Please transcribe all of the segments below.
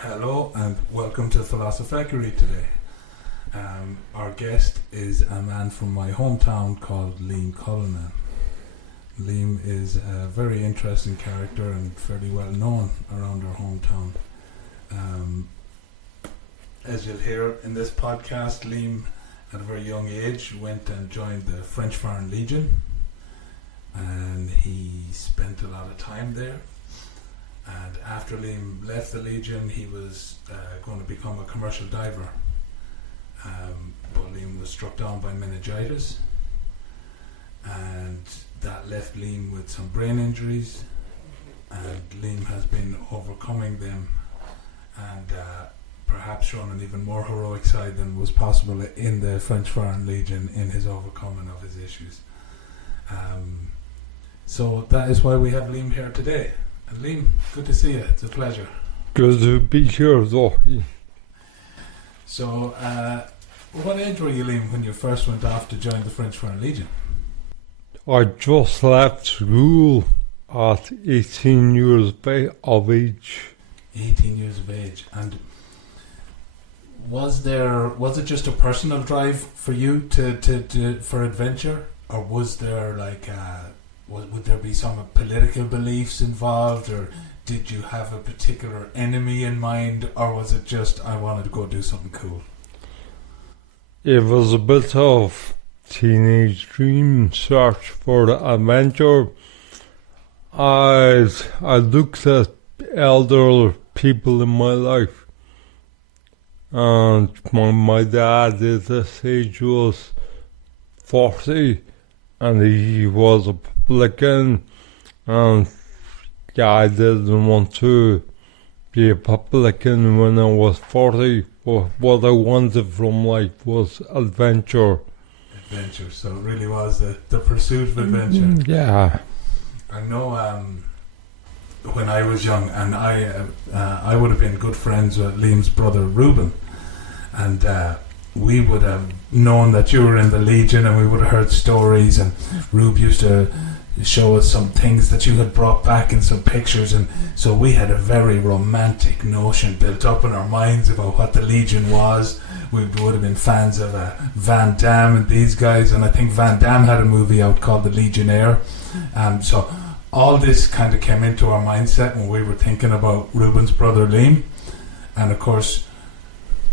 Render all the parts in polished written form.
Hello and welcome to Philosophery today. Our guest is a man from my hometown called Liam Cullinane. Liam is a very interesting character and fairly well known around our hometown. As you'll hear in this podcast, Liam at a very young age went and joined the French Foreign Legion, and he spent a lot of time there. And after Liam left the Legion, he was going to become a commercial diver. But Liam was struck down by meningitis, and that left Liam with some brain injuries, and Liam has been overcoming them and perhaps shown an even more heroic side than was possible in the French Foreign Legion in his overcoming of his issues. So that is why we have Liam here today. And Liam, good to see you. It's a pleasure. Good to be here, though. So, what age were you, Liam, when you first went off to join the French Foreign Legion? I just left school at 18 years of age. 18 years of age. And was it just a personal drive for you to for adventure, or was there would there be some political beliefs involved, or did you have a particular enemy in mind, or was it just I wanted to go do something cool? It was a bit of teenage dream, search for the adventure. I looked at elder people in my life, and my dad at this age was 40, and he was a publican, and I didn't want to be a publican when I was 40. What I wanted from life was adventure. Adventure, so it really was the pursuit of adventure. Yeah. I know when I was young, and I would have been good friends with Liam's brother Reuben, and we would have known that you were in the Legion, and we would have heard stories, and Rube used to show us some things that you had brought back in some pictures, and so we had a very romantic notion built up in our minds about what the Legion was. We would have been fans of Van Damme and these guys, and I think Van Damme had a movie out called The Legionnaire. So all this kind of came into our mindset when we were thinking about Reuben's brother Liam, and of course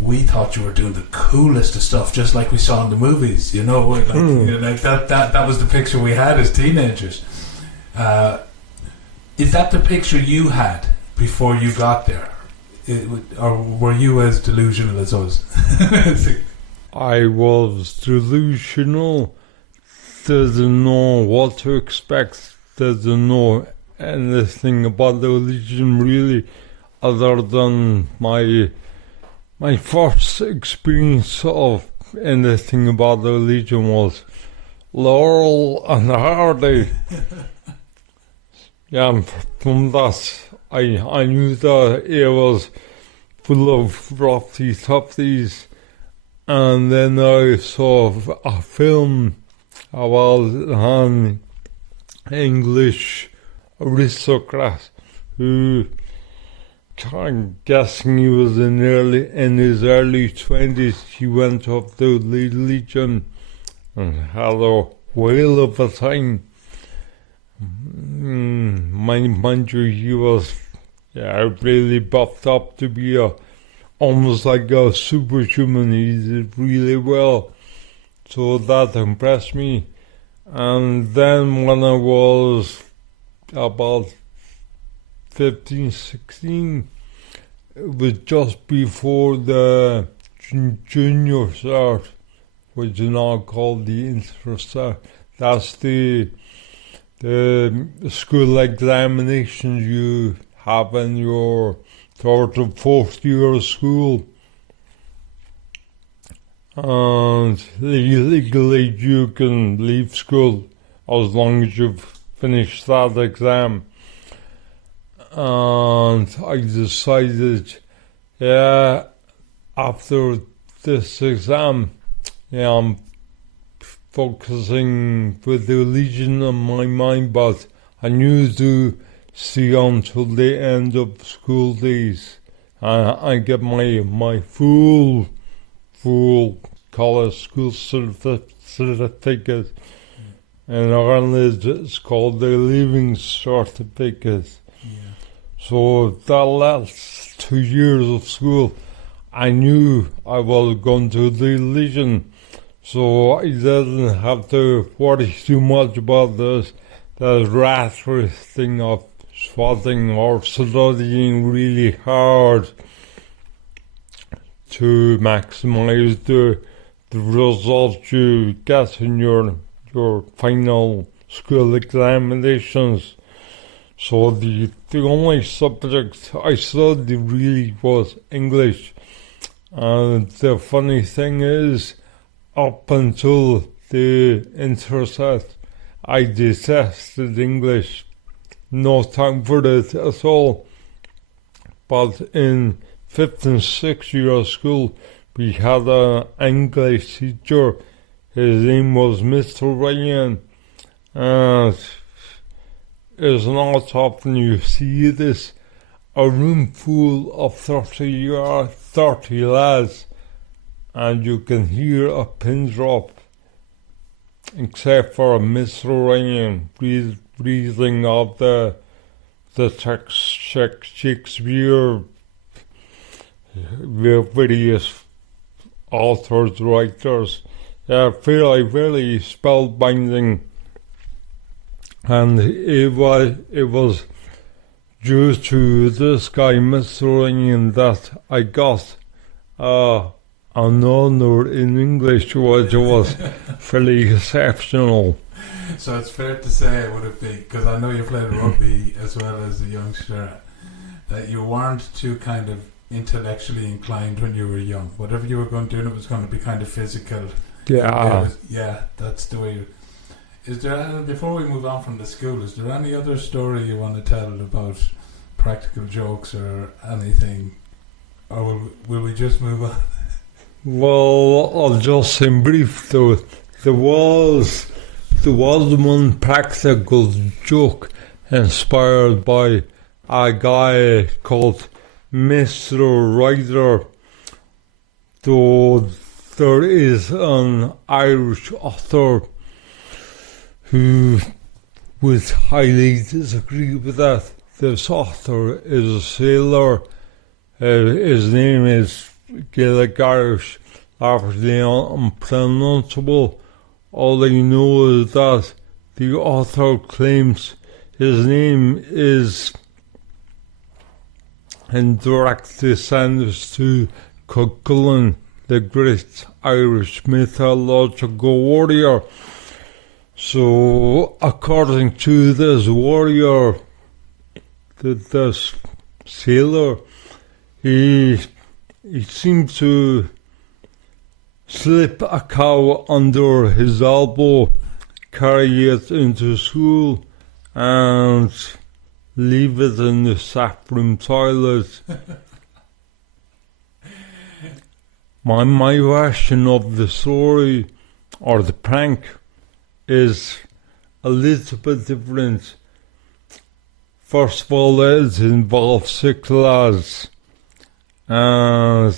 we thought you were doing the coolest of stuff, just like we saw in the movies, like that was the picture we had as teenagers. Is that the picture you had before you got there? Or were you as delusional as us? I was delusional, didn't know what to expect, didn't know anything about the Legion really, other than my first experience of anything about the Legion was Laurel and Hardy. And from that, I knew that it was full of roughy toughies. And then I saw a film about an English aristocrat who, I'm guessing he was in his early 20s. He went up to the Legion and had a whale of a time. Mind you, he was really buffed up to be almost like a superhuman. He did really well, so that impressed me. And then when I was about 15, 16, it was just before the junior cert, which is now called the inter-cert. That's the school examinations you have in your third and fourth year of school. And legally you can leave school as long as you've finished that exam. And I decided, after this exam, I'm focusing with the Legion on my mind, but I knew to see until the end of school days I get my full college school certificate. In Ireland, it's called the Leaving Certificate. Yeah. So that last 2 years of school, I knew I was going to the Legion. So I didn't have to worry too much about the rat race thing of swatting or studying really hard to maximize the results you get in your final school examinations. So the only subject I studied really was English. And the funny thing is, up until the interset, I detested English. No time for it at all. But in 5th and 6th year of school, we had an English teacher. His name was Mr. Ryan. And it's not often you see this. A room full of 30 lads, and you can hear a pin drop, except for Mr. Ryan breathing of the text Shakespeare, various authors, writers. Very spellbinding, and it was due to this guy, Mr. Ryan, that I got an honour in English, which was fairly exceptional. So it's fair to say, would it be, because I know you played rugby as well as a youngster, that you weren't too kind of intellectually inclined when you were young. Whatever you were going to do, it was going to be kind of physical. Yeah. That's the way you... Is there, before we move on from the school, is there any other story you want to tell about practical jokes or anything? Or will we just move on? Well, I'll just say in brief, though, there was one practical joke inspired by a guy called Mr. Ryder, though there is an Irish author who would highly disagree with that. This author is a sailor. His name is Gaelic Irish, largely unpronounceable. All I know is that the author claims his name is in direct descendants to Cullinane, the great Irish mythological warrior. So, according to this warrior, this sailor, he seemed to slip a cow under his elbow, carry it into school, and leave it in the staff room toilet. My version of the story, or the prank, is a little bit different. First of all, it involves 6 lads. And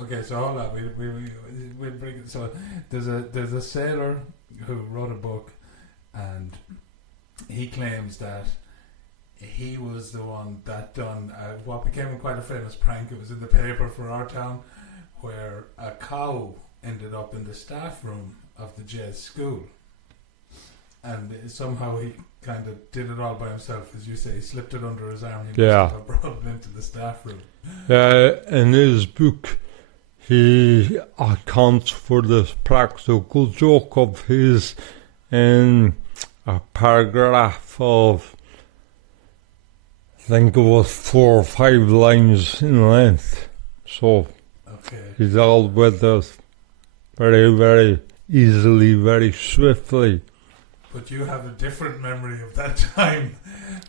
okay, so hold on. We'll bring it. So there's a sailor who wrote a book, and he claims that he was the one that done what became quite a famous prank. It was in the paper for our town, where a cow ended up in the staff room of the Jez school, and somehow he kind of did it all by himself, as you say. He slipped it under his arm. He must have brought it into the staff room. In his book, he accounts for this practical joke of his in a paragraph of, I think it was 4 or 5 lines in length. So he dealt with this very, very easily, very swiftly. But you have a different memory of that time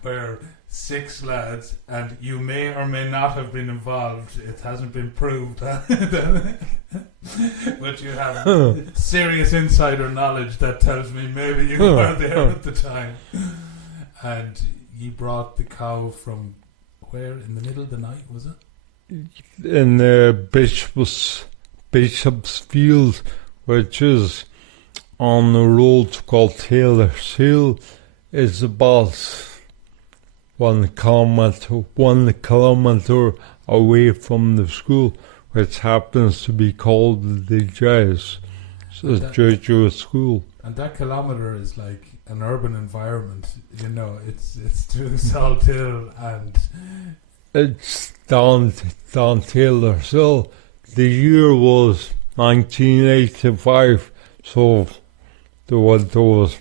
where 6 lads, and you may or may not have been involved, it hasn't been proved, but you have serious insider knowledge that tells me maybe you were there at the time. And you brought the cow from where? In the middle of the night, was it? in Bishop's Field, which is on the road called Taylor's Hill, is about 1 kilometre away from the school, which happens to be called the Jesuit school. And that kilometre is like an urban environment, you know, it's through Salt Hill and... It's down Taylor's Hill. The year was 1985, so there was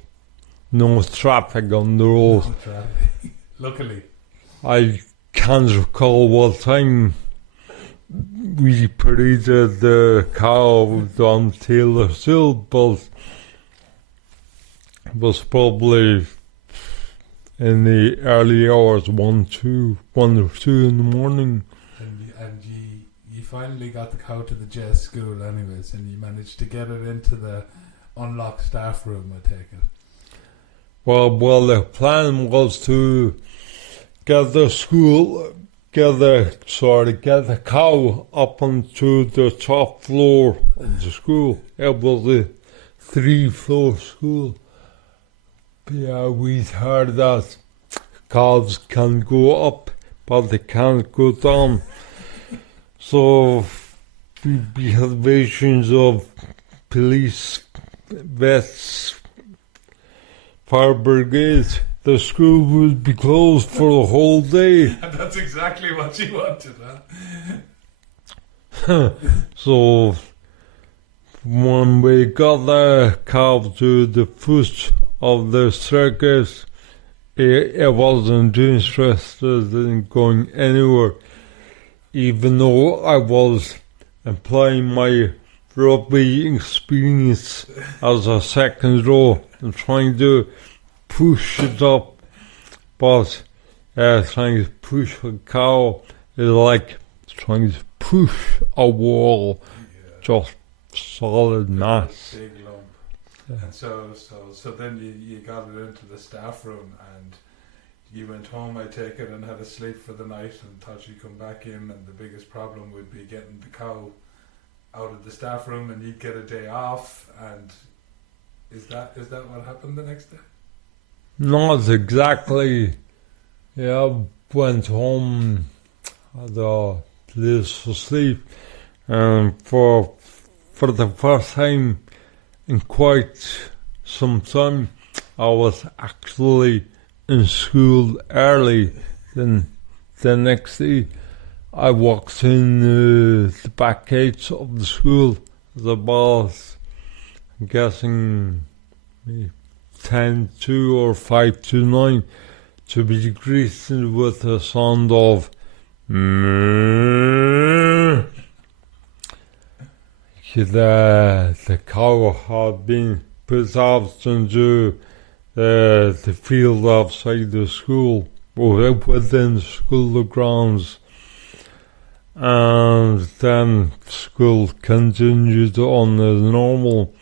no traffic on the road. No traffic. Luckily. I can't recall what time we paraded the cow down Taylor's Hill, but it was probably in the early hours, 1 or 2 in the morning. And you finally got the cow to the Jess school anyways, and you managed to get it into the unlocked staff room, I take it. Well, the plan was to get the cow up onto the top floor of the school. It was a 3-floor school. Yeah, we'd heard that cows can go up, but they can't go down. So we had visions of police, vets, fire brigade. The school would be closed for the whole day. And that's exactly what you wanted, huh? So when we got the cow to the foot of the staircase, it wasn't interested in going anywhere, even though I was employing my rugby experience as a second row and trying to push it up, but trying to push a cow is like trying to push a wall, just solid mass. Big lump. Yeah. And so then you got it into the staff room and you went home, I take it, and had a sleep for the night and thought you'd come back in, and the biggest problem would be getting the cow out of the staff room, and you'd get a day off. And is that what happened the next day? Not exactly. Yeah, went home, had a place for sleep, and for the first time in quite some time, I was actually in school early. Then the next day, I walked in the back gates of the school. The boss, I'm guessing, 10 to or 5 to 9, to be greeted with the sound of the cow had been put out into the field outside the school, or within the school grounds, and then school continued on as normal,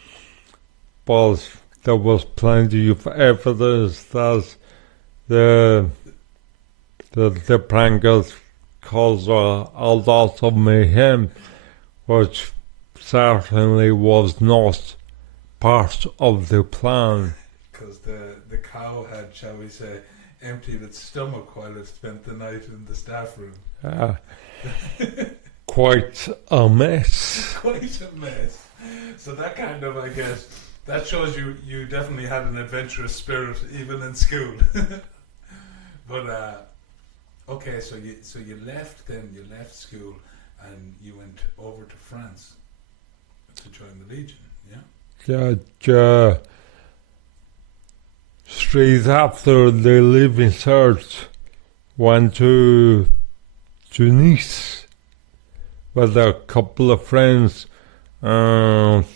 but there was plenty of evidence that the prank had caused a lot of mayhem, which certainly was not part of the plan. Because the cow had, shall we say, emptied its stomach while it spent the night in the staff room. Quite a mess. Quite a mess. So that kind of, I guess, that shows you definitely had an adventurous spirit even in school. But okay, so you left school and you went over to France to join the Legion, yeah? Yeah. Straight after the Leaving Cert, went to Nice with a couple of friends. Made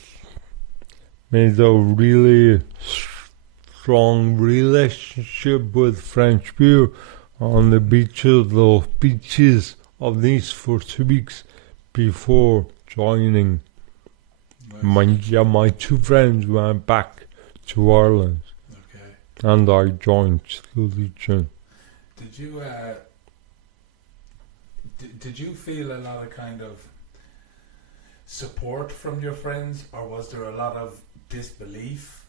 a really strong relationship with French beer on the beaches of Nice for 2 weeks before joining. Nice. My 2 friends went back to Ireland. Okay. And I joined the Legion. Did you did you feel a lot of kind of support from your friends, or was there a lot of disbelief?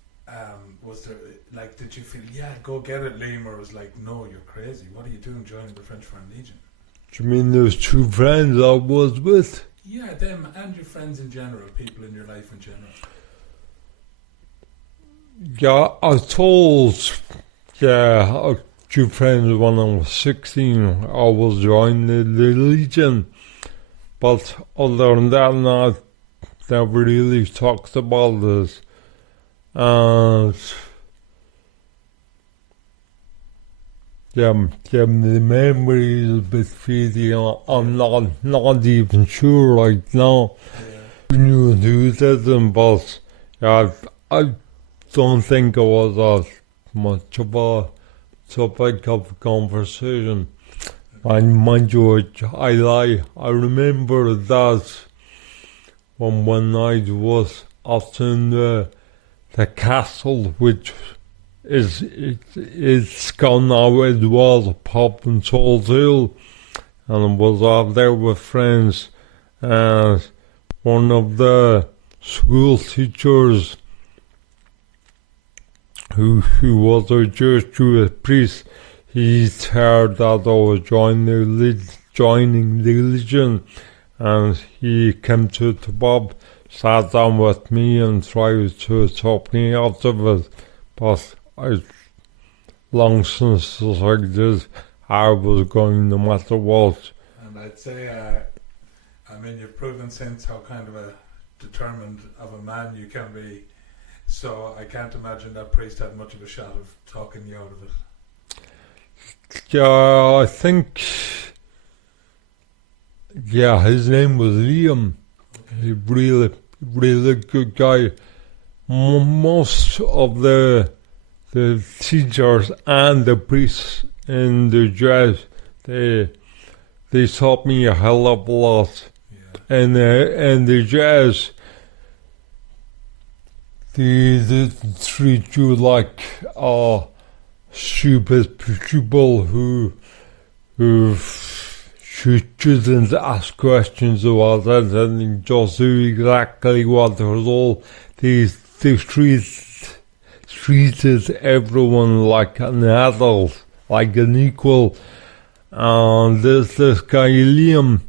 Was there, like, did you feel, yeah, go get it, Liam, or was like, no, you're crazy, what are you doing joining the French Foreign Legion? Do you mean those two friends I was with? Yeah, them and your friends in general, people in your life in general. Yeah, I told, two friends when I was 16, I was joining the Legion. But other than that, I never really talked about this. And the memory is a bit faddy. I'm not even sure right now. Yeah. Knew who did them, but I don't think it was as much of a topic of conversation. And mind you, I lie. I remember that when I was up in the castle, which it's gone now. It was a pub in Salt Hill, and I was out there with friends, and one of the school teachers who was a Jewish priest, he heard that I was joining the Legion, and he came to the pub, sat down with me and tried to talk me out of it. But long since decided I was going no matter what. And I'd say, you've proven since how kind of a determined of a man you can be. So I can't imagine that priest had much of a shot of talking you out of it. Yeah, I think, his name was Liam. He really good guy. Most of the teachers and the priests in the jazz, they taught me a hell of a lot. Yeah. And the jazz, they treat you like a stupid people who shouldn't ask questions about anything, just do exactly what they're told. They treated everyone like an adult, like an equal. And this guy Liam,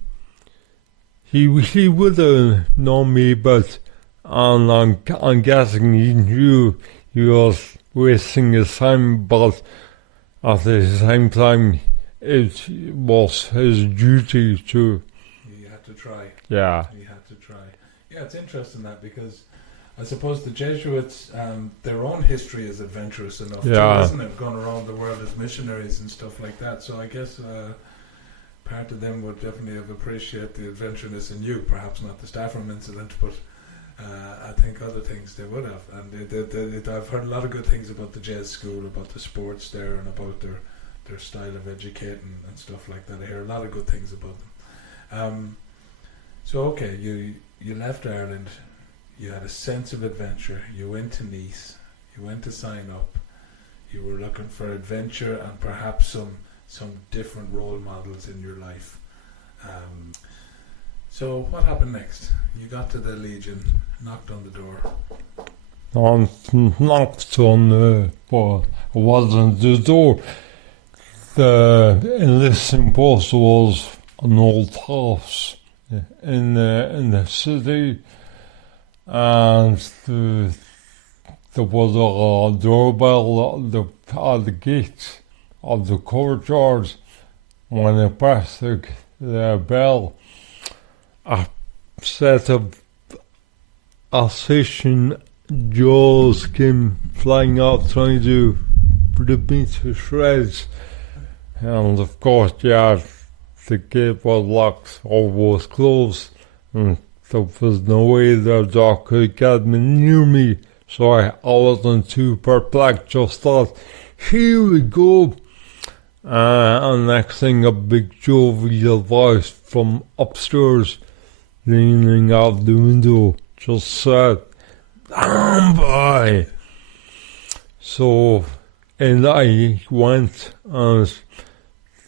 he would have known me, but I'm guessing he knew he was wasting his time, but at the same time, it was his duty to. You had to try. Yeah. You had to try. Yeah, it's interesting that, because I suppose the Jesuits, their own history is adventurous enough, too, isn't it? Going around the world as missionaries and stuff like that. So I guess part of them would definitely have appreciated the adventureness in you. Perhaps not the Stafford incident, but I think other things they would have. And I've heard a lot of good things about the jazz school, about the sports there, and about their style of educating and stuff like that. I hear a lot of good things about them. So okay, you left Ireland, you had a sense of adventure, you went to Nice, you went to sign up, you were looking for adventure and perhaps some different role models in your life. So what happened next? You got to the Legion, knocked on the door. Knocked on the, but it wasn't the door. The enlisting post was an old house in the city, and there was a doorbell at the gate of the courtyard. When I pressed the bell, a set of Alsatian Jaws came flying out, trying to rip me to shreds. And of course, the gate was locked or was closed, and there was no way the dog could get me near me. So I wasn't too perplexed, just thought, here we go. And next thing, a big jovial voice from upstairs, leaning out the window, just said, "Down, boy." So, and I went, and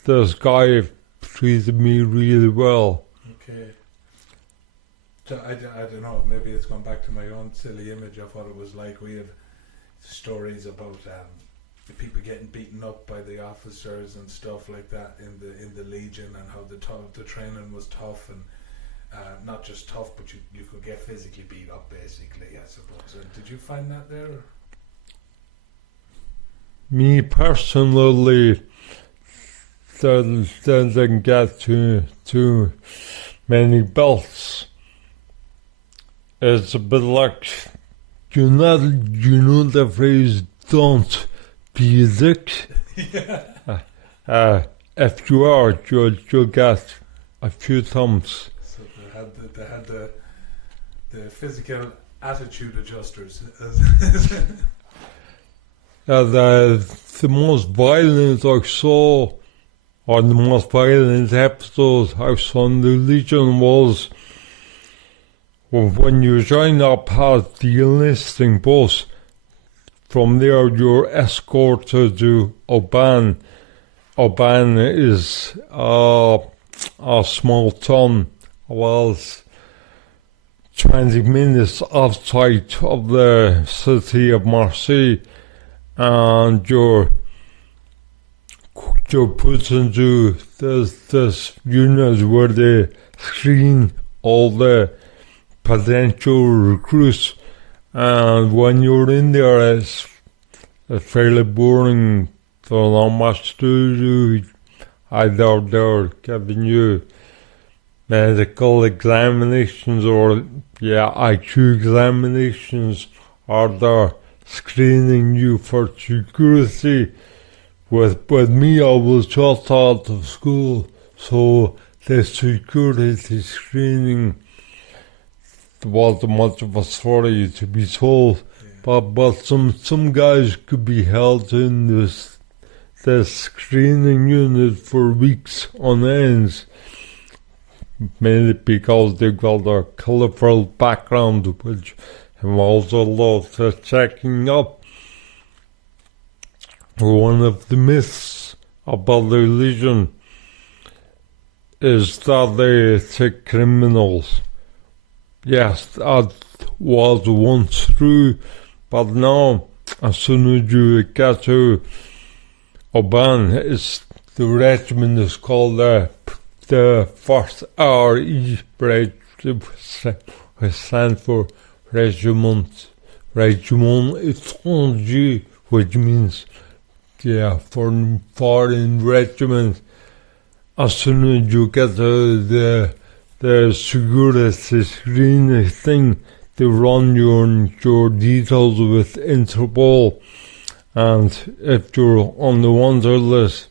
this guy treated me really well. Okay. So I don't know, maybe it's gone back to my own silly image of what it was like. We have stories about people getting beaten up by the officers and stuff like that in the Legion, and how the training was tough, and not just tough, but you could get physically beat up, basically, I suppose. Did you find that there? Me personally, didn't get too many belts. It's a bit like, you know the phrase, don't be a dick. Yeah. If you are, you'll get a few thumbs. So they had the physical attitude adjusters. The most violent I saw, or the most violent episode I saw in the Legion was when you join up at the enlisting post. From there you're escorted to Oban. Oban is a small town, well, 20 minutes outside of the city of Marseille, and you're put into this unit where they screen all the potential recruits, and when you're in there, it's fairly boring. There's not much to do. Either they're giving you medical examinations or IQ examinations, or they're screening you for security. With me, I was just out of school, so the security screening wasn't much of a story, to be told. Yeah. But some guys could be held in this screening unit for weeks on end, mainly because they've got a colourful background, which involves a lot of checking up. One of the myths about the Legion is that they take criminals. Yes, that was once true, but now, as soon as you get to Oban, the regiment is called the 1st RE Regiment, which stands for Regiment Étranger, which means foreign regiment. As soon as you get to the security screening thing, they run your details with Interpol, and if you're on the wanted list,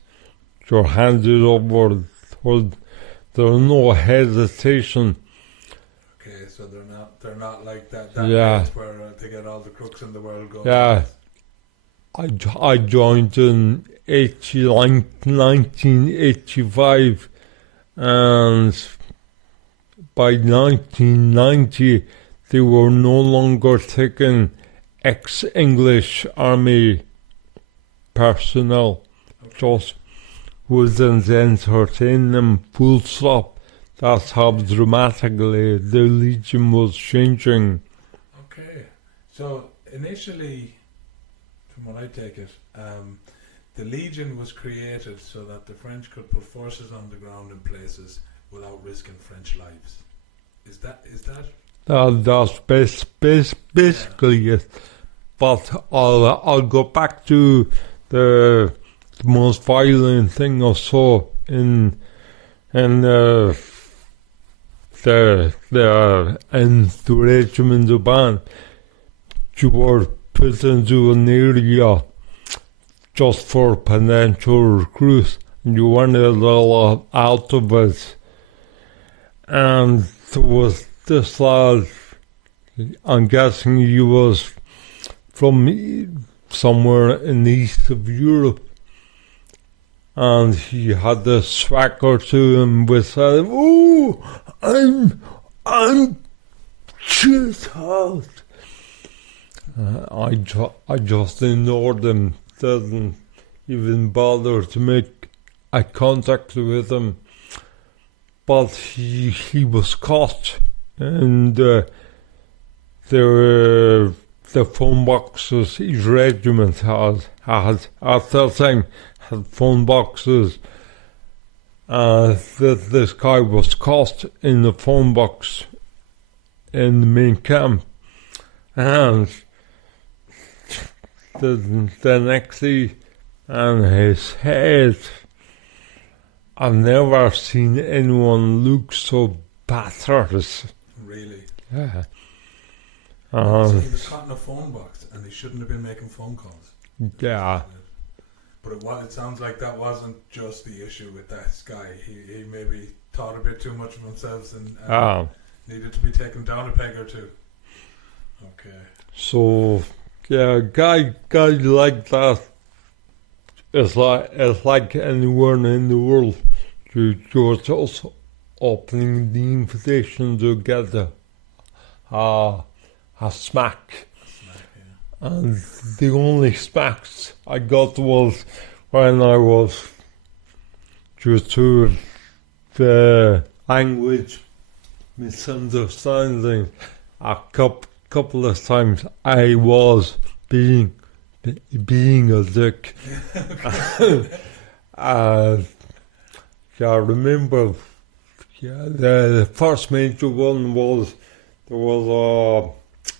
you're handed over. There's no hesitation. Okay, so they're not like that place where they get all the crooks in the world going. Yeah. I joined in 1985, and by 1990 they were no longer taking ex-English army personnel. Okay. Just wouldn't entertain them, full stop. That's how dramatically the Legion was changing. Okay, so initially, from what I take it, the Legion was created so that the French could put forces on the ground in places without risking French lives. Is that? That's basically it. But I'll go back to the most violent thing I saw in the regiment of band. You were put into an area just for potential recruits, and you weren't allowed out of it. And there was this lad, I'm guessing he was from somewhere in the east of Europe, and he had this swagger to him with, "Oh, I'm shit out." I just ignored him, didn't even bother to make eye contact with him. but he was caught in the phone boxes his regiment had at that time had phone boxes. This guy was caught in the phone box in the main camp, and the next day, and his head. I've never seen anyone look so battered. Really? Yeah. So he was caught in a phone box, and he shouldn't have been making phone calls. Yeah. But it sounds like that wasn't just the issue with that guy. He maybe thought a bit too much of himself and needed to be taken down a peg or two. Okay. So, yeah, guy like that is like anywhere in the world. You're just opening the invitation to get a smack. Yeah. And the only smacks I got was when I was, due to the language misunderstanding, a couple of times I was being a dick. I remember, the first major one was there was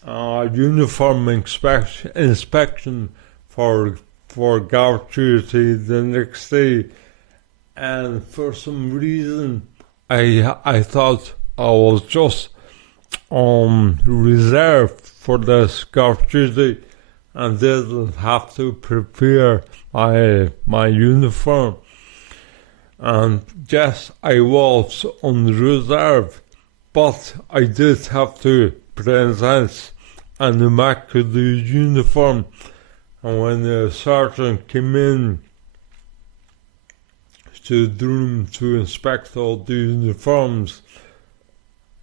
a uniform inspection for guard duty the next day, and for some reason I thought I was just reserved for this guard duty and didn't have to prepare my uniform. And yes, I was on reserve, but I did have to present an immaculate uniform. And when the sergeant came in to the room to inspect all the uniforms,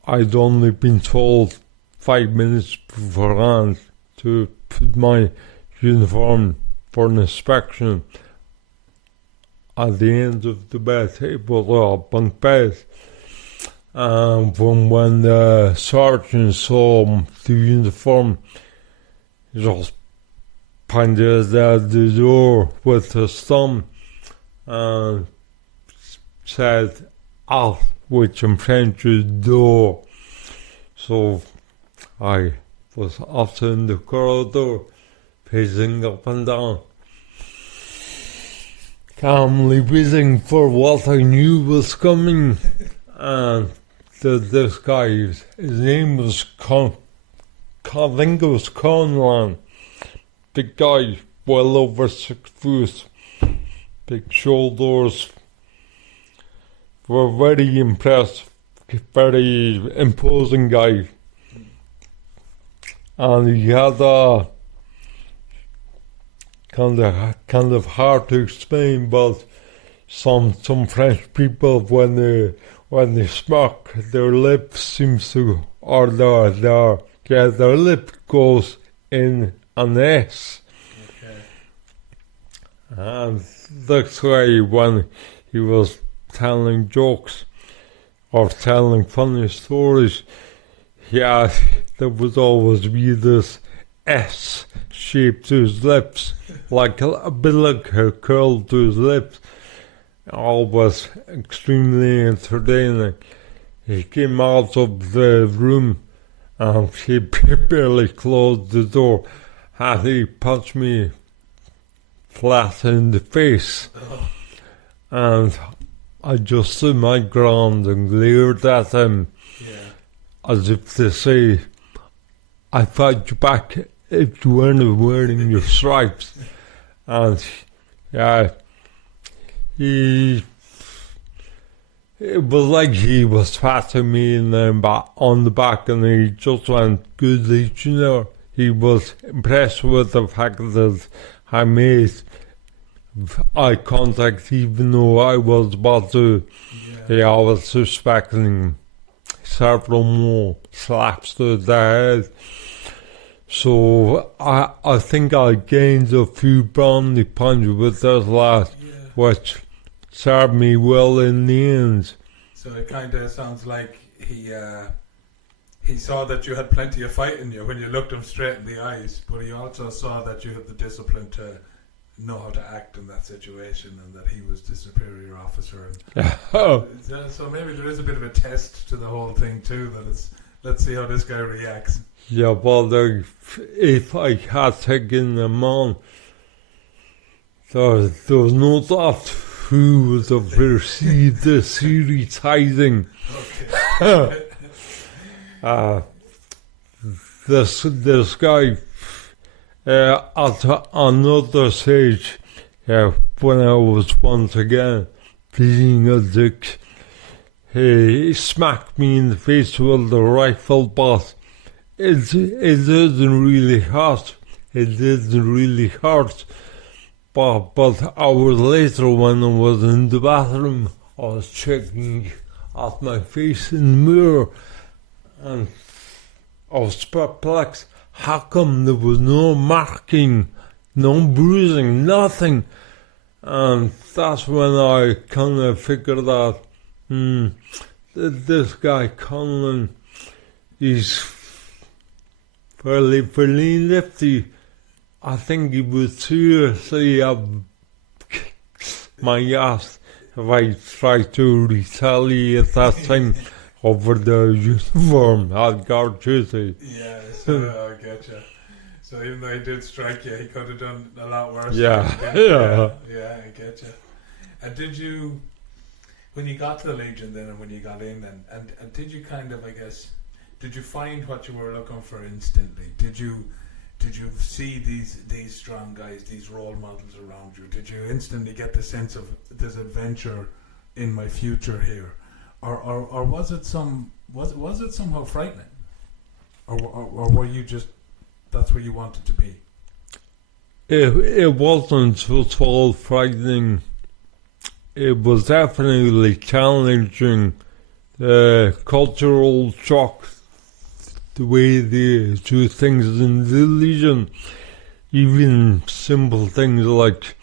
I'd only been told 5 minutes beforehand to put my uniform for an inspection at the end of the bed table or bunk bed. When the sergeant saw the uniform, he just pointed at the door with his thumb and said, "Out," which in French is door. So I was out in the corridor, pacing up and down, calmly waiting for what I knew was coming. And this guy, his name was I think it was Cullinane. Big guy, well over 6 foot, big shoulders. Were very impressive, very imposing guy. And he had a kind of hard to explain, but some French people when they smoke, their lip seems to, or their lip goes in an S. Okay. And that's why when he was telling jokes or telling funny stories, there would always be this S shape to his lips, like a bit like a curl to his lips. Always extremely entertaining. He came out of the room and he barely closed the door and he punched me flat in the face. Oh. And I just stood my ground and glared at him, as if to say, "I fight you back if you weren't wearing your stripes." And it was like he was patting me on the back and he just went, "Good Legionnaire." He was impressed with the fact that I made eye contact even though I was about to. I was suspecting several more slaps to the head. So I think I gained a few brownie points with this lad, which served me well in the end. So it kind of sounds like he saw that you had plenty of fight in you when you looked him straight in the eyes, but he also saw that you had the discipline to know how to act in that situation, and that he was the superior officer. And so maybe there is a bit of a test to the whole thing too. That it's, let's see how this guy reacts. Yeah, well, if I had taken them on, there was no doubt who would have received the series tithing. Okay. This guy, at another stage, when I was once again being a dick, he smacked me in the face with the rifle, but it didn't really hurt. It didn't really hurt. But hours later, when I was in the bathroom, I was checking at my face in the mirror, and I was perplexed. How come there was no marking, no bruising, nothing? And that's when I kind of figured out, this guy Cullinane, he's fairly nifty. I think he would seriously have kicked my ass if I tried to retaliate that time over the uniform at guard duty. Yeah, so I get you. So even though he did strike you, he could have done a lot worse. Yeah. Yeah, I get you. And did you, when you got to the Legion then, and when you got in then, and did you kind of, I guess, did you find what you were looking for instantly? Did you see these strong guys, these role models around you? Did you instantly get the sense of this adventure in my future here, or was it somehow frightening, or were you just, that's where you wanted to be? It wasn't at all frightening. It was definitely challenging. The cultural shock, the way they do things in the Legion, even simple things like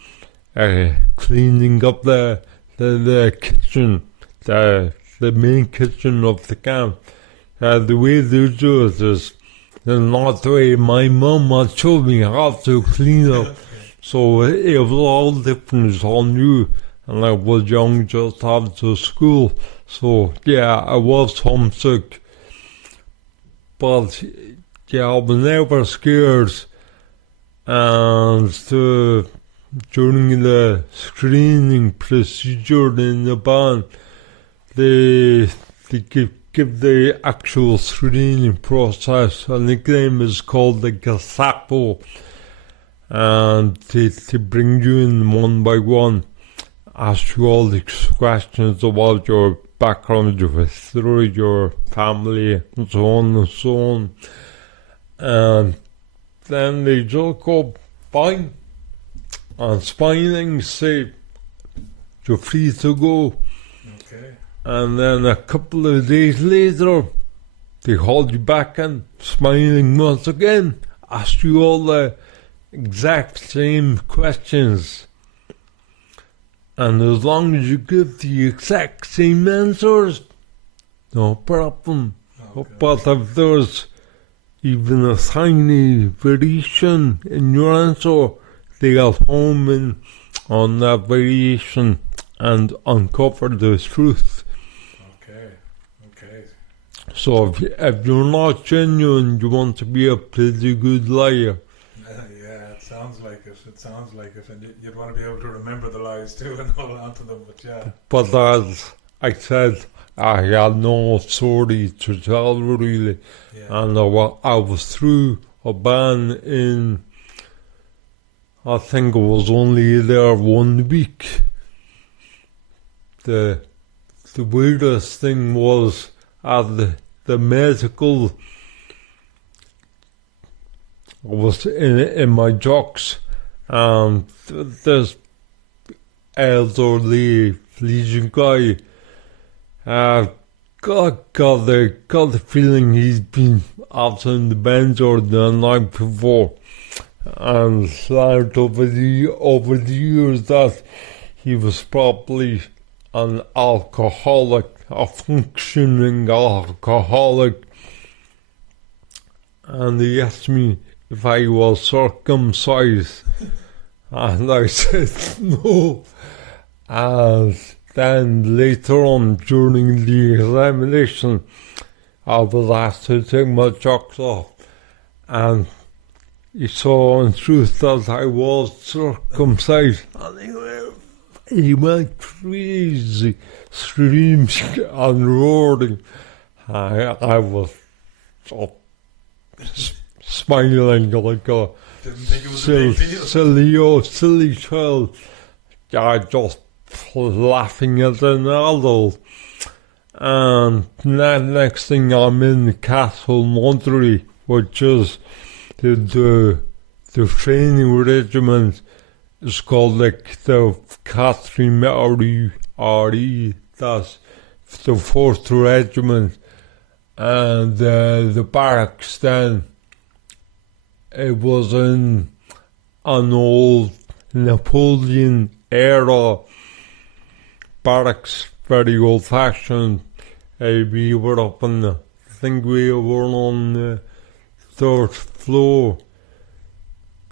cleaning up the kitchen, the main kitchen of the camp. The way they do it is not the way my mum had told me how to clean up. So it was all different, it's all new. And I was young, just after school. So yeah, I was homesick. But yeah, I was never scared. And during the screening procedure in the band, they give the actual screening process. A nickname is called the Gestapo. And they bring you in one by one, ask you all these questions about your background, your history, your family, and so on and so on. And then they just go, fine, and smiling, say, you're free to go. Okay. And then a couple of days later, they hold you back in, smiling once again, ask you all the exact same questions. And as long as you give the exact same answers, no problem. Okay. But if there's even a tiny variation in your answer, they go home in on that variation and uncover the truth. Okay. So if you're not genuine, you want to be a pretty good liar. Yeah, it sounds like it, and you'd want to be able to remember the lies too and hold on to them. But yeah. But as I said, I had no story to tell really, and I was through a ban in, I think it was only there 1 week. The weirdest thing was at the medical, I was in my jocks, and this elderly Legion guy got the feeling he's been out on the bench or the night before, and learned over the years that he was probably an alcoholic, a functioning alcoholic, and he asked me if I was circumcised, and I said no. And then later on during the examination, I was asked to take my socks off, and he saw in truth that I was circumcised, and he went crazy, screaming and roaring. I was smiling like a silly child. I just laughing at an adult. And next thing I'm in Castle Mudry, which is the training regiment. It's called like the Catherine RE, that's the 4th Regiment. And the barracks then, it was in an old Napoleon era barracks, very old fashioned. We were up on I think we were on the 3rd floor.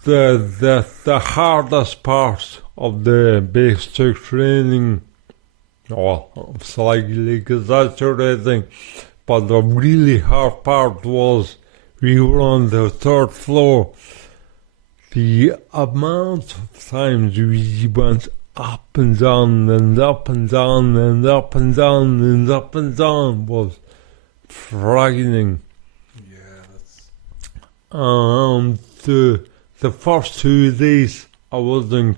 The hardest part of the basic training, slightly exaggerating, but the really hard part was we were on the 3rd floor. The amount of times we went up and down and up and down and up and down and up and down was frightening. Yeah, that's... The first 2 days I was in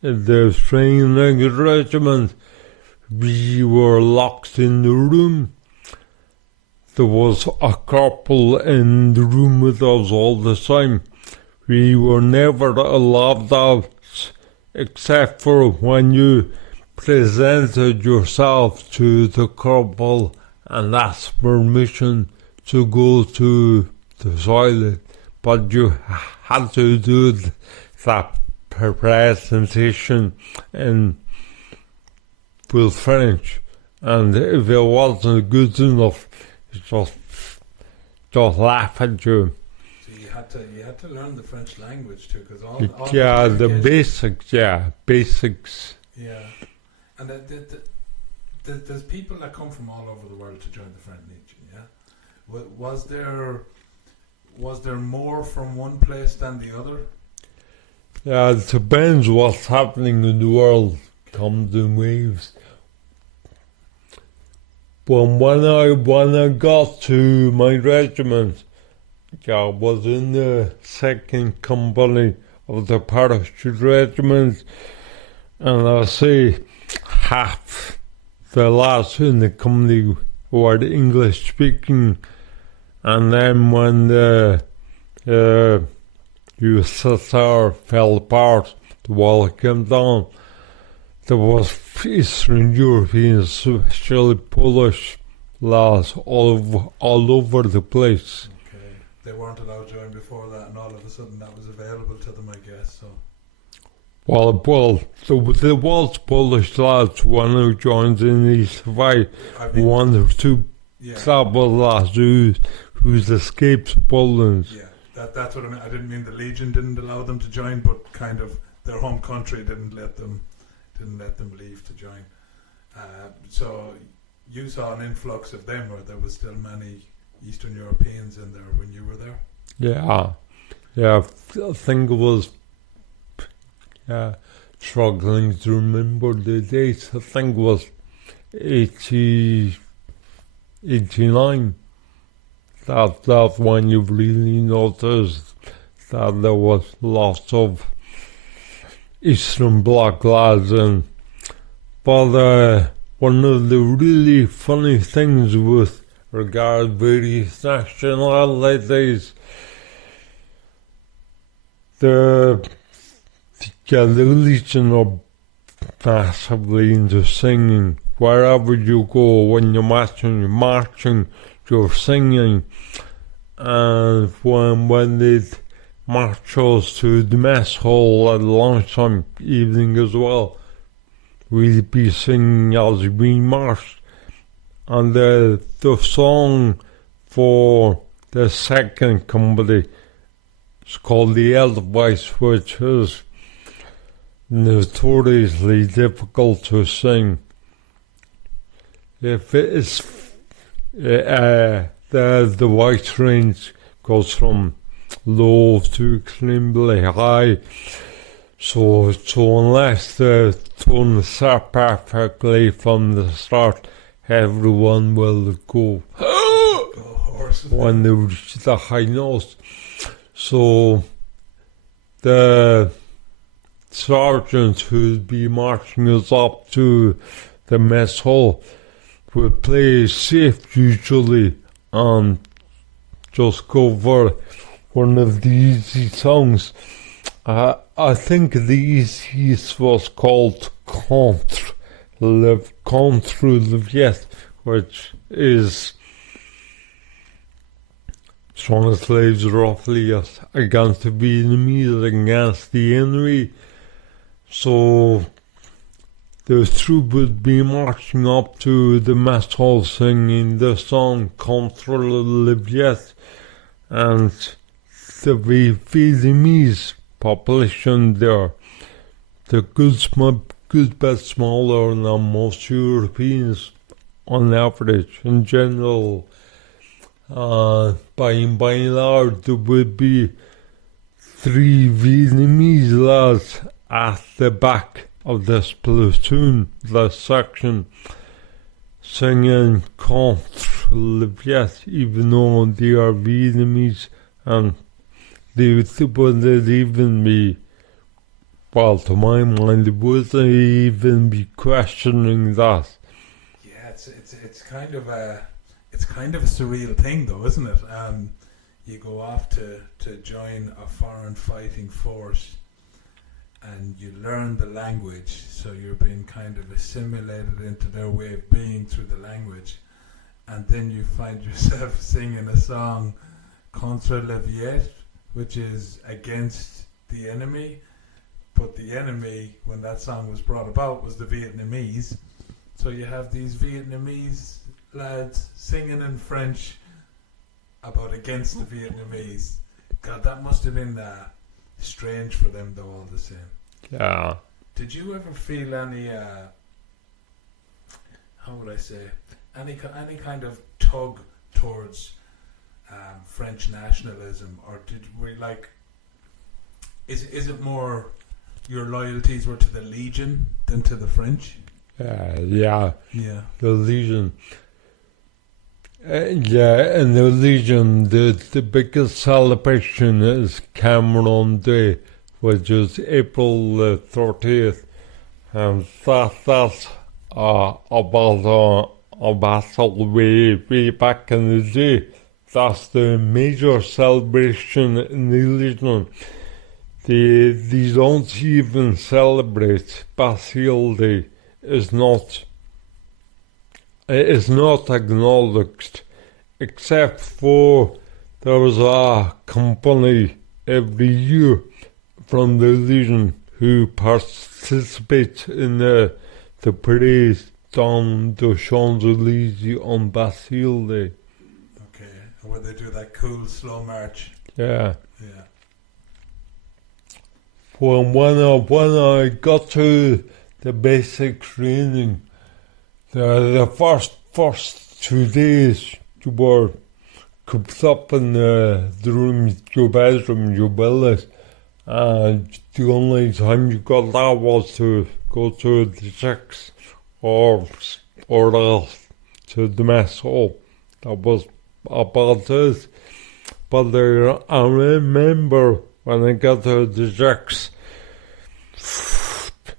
the training regiment, we were locked in the room. There was a couple in the room with us all the time. We were never allowed out except for when you presented yourself to the couple and asked permission to go to the toilet. But you had to do that presentation in full French, and if it wasn't good enough, it just laugh at you. So you had to learn the French language too, because all the basics. Yeah, and there's people that come from all over the world to join the French Legion. Yeah, was there more from one place than the other? Yeah, it depends what's happening in the world. Comes in waves. But when I got to my regiment, I was in the 2nd company of the parachute regiment, and I say half the lads in the company were English speaking. And then when the USSR fell apart, the wall came down, there was Eastern Europeans, especially Polish lads all over the place. Okay, they weren't allowed to join before that, and all of a sudden that was available to them, I guess. So. Well, there was Polish lads when who joined in these fight, 1 or 2 lads who's escaped Poland. Yeah, that's what I mean. I didn't mean the Legion didn't allow them to join, but kind of their home country didn't let them leave to join. So you saw an influx of them, or there was still many Eastern Europeans in there when you were there? Yeah, I think it was struggling to remember the dates. I think it was 89. That's when you really noticed that there was lots of Eastern Bloc lads in. But one of the really funny things with regard various nationalities, the Legion are massively into singing. Wherever you go, when you're marching, you're singing. And when they march us to the mess hall at lunchtime, evening as well, we'd be singing as we marched. And the song for the second company is called The Edelweiss, which is notoriously difficult to sing. If it is the voice range goes from low to extremely high, so unless the tone is set perfectly from the start, everyone will go when they reach the high notes. So the sergeant who'd be marching us up to the mess hall would play safe usually and just go for one of the easy songs. I think the easiest was called Contre le Viet, which is translates roughly as against the Vietnamese, against the enemy. So the troop would be marching up to the mess hall singing the song Contre le Viet, and the Vietnamese population there, they're good bit smaller than most Europeans on average. In general, by and large, there would be 3 Vietnamese lads at the back of this platoon, this section, singing Contre le Viet, even though they are Vietnamese, and they wouldn't even be, well, to my mind, they wouldn't even be questioning that. Yeah, it's kind of a surreal thing, though, isn't it? You go off to join a foreign fighting force, and you learn the language, so you're being kind of assimilated into their way of being through the language, and then you find yourself singing a song Contre le Viet, which is against the enemy, but the enemy, when that song was brought about, was the Vietnamese. So you have these Vietnamese lads singing in French about against the Vietnamese. God, that must have been strange for them, though, all the same. Yeah. Did you ever feel any, how would I say, any kind of tug towards French nationalism, or did we like? Is it more your loyalties were to the Legion than to the French? Yeah. The Legion. In the Legion, the biggest celebration is Cameron Day, which is April 30th, and that's about a battle way back in the day. That's the major celebration in the Legion. They don't even celebrate Bastille Day. It's not acknowledged, except for there was a company every year from the Legion who participate in the parade down the Champs-Élysées on Bastille Day. Okay, where they do that cool slow march. Yeah. When I got to the basic training, the first 2 days you were cooped up in the room, your bedroom, your village, and the only time you got that was to go to the chicks or else to the mess hall. That was about it. But I remember when I got to the chicks,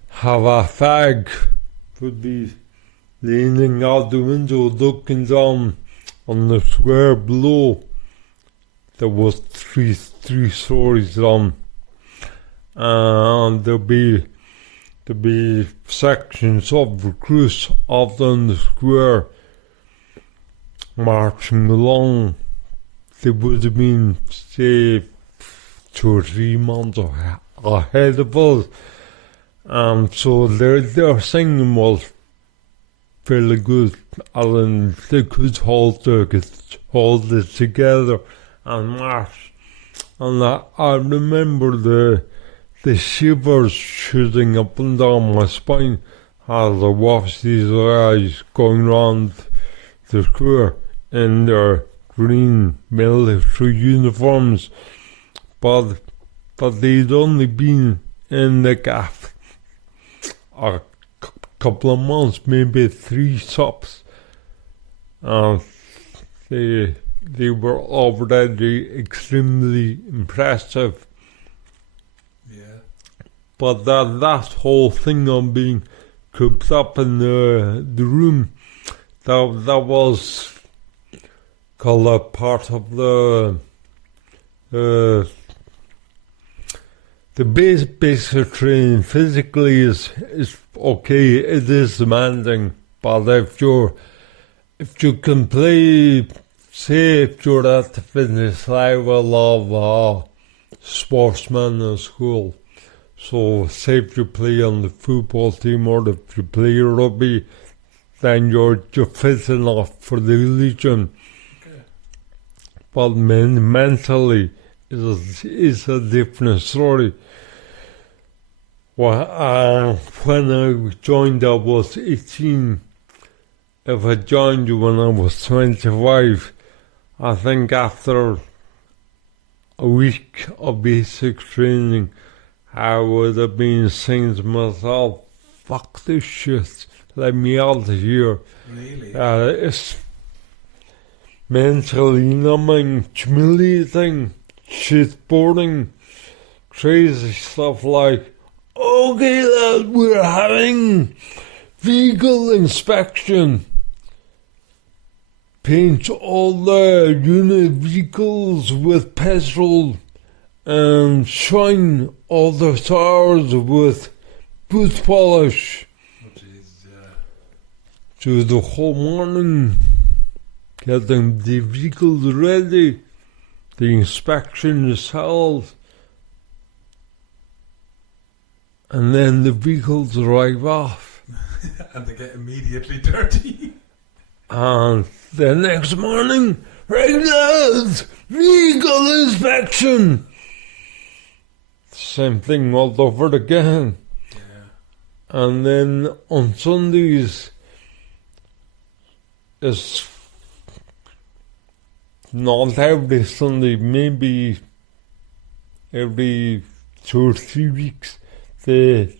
have a fag would be leaning out the window looking down on the square below. There was three stories down, and there'd be sections of recruits out on the square marching along. They would have been, say, 2 or 3 months ahead of us. So their singing was fairly good, and they could hold it together and march. And I remember the shivers shooting up and down my spine as I watched these guys going round the square in their green military uniforms, but they'd only been in the gaff a couple of months, maybe 3 stops, and they were already extremely impressive. Yeah. But that whole thing on being cooped up in the room, that was called a part of the basic training. Physically is okay, it is demanding, but if you can play, say if you're at the fitness level of a sportsman in school, so say if you play on the football team or if you play rugby, then you're fit enough for the Legion. Okay. But mentally, it's a different story. Well, when I joined, I was 18. If I joined you when I was 25, I think after a week of basic training, I would have been saying to myself, fuck this shit, let me out of here. Really? It's mentally numbing, humiliating, shitboarding, crazy stuff like, okay lad, we're having vehicle inspection. Paint all the unit vehicles with petrol and shine all the tires with boot polish. Oh, jeez, yeah. Do the whole morning, getting the vehicles ready, the inspection is held, and then the vehicles drive off. And they get immediately dirty. And the next morning, regulars, vehicle inspection. Same thing all over again. Yeah. And then on Sundays, it's not every Sunday, maybe every 2 or 3 weeks, they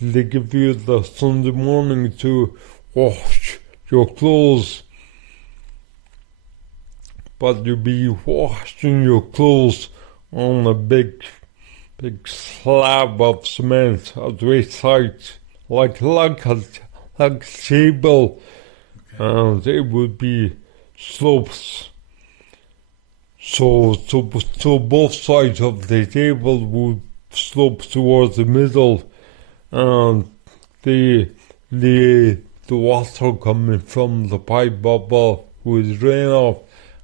give you the Sunday morning to wash your clothes. But you'll be washing your clothes on a big slab of cement at waist height, like a table, Okay. and it would be slopes. So both sides of the table would slope towards the middle, and the water coming from the pipe bubble would drain off,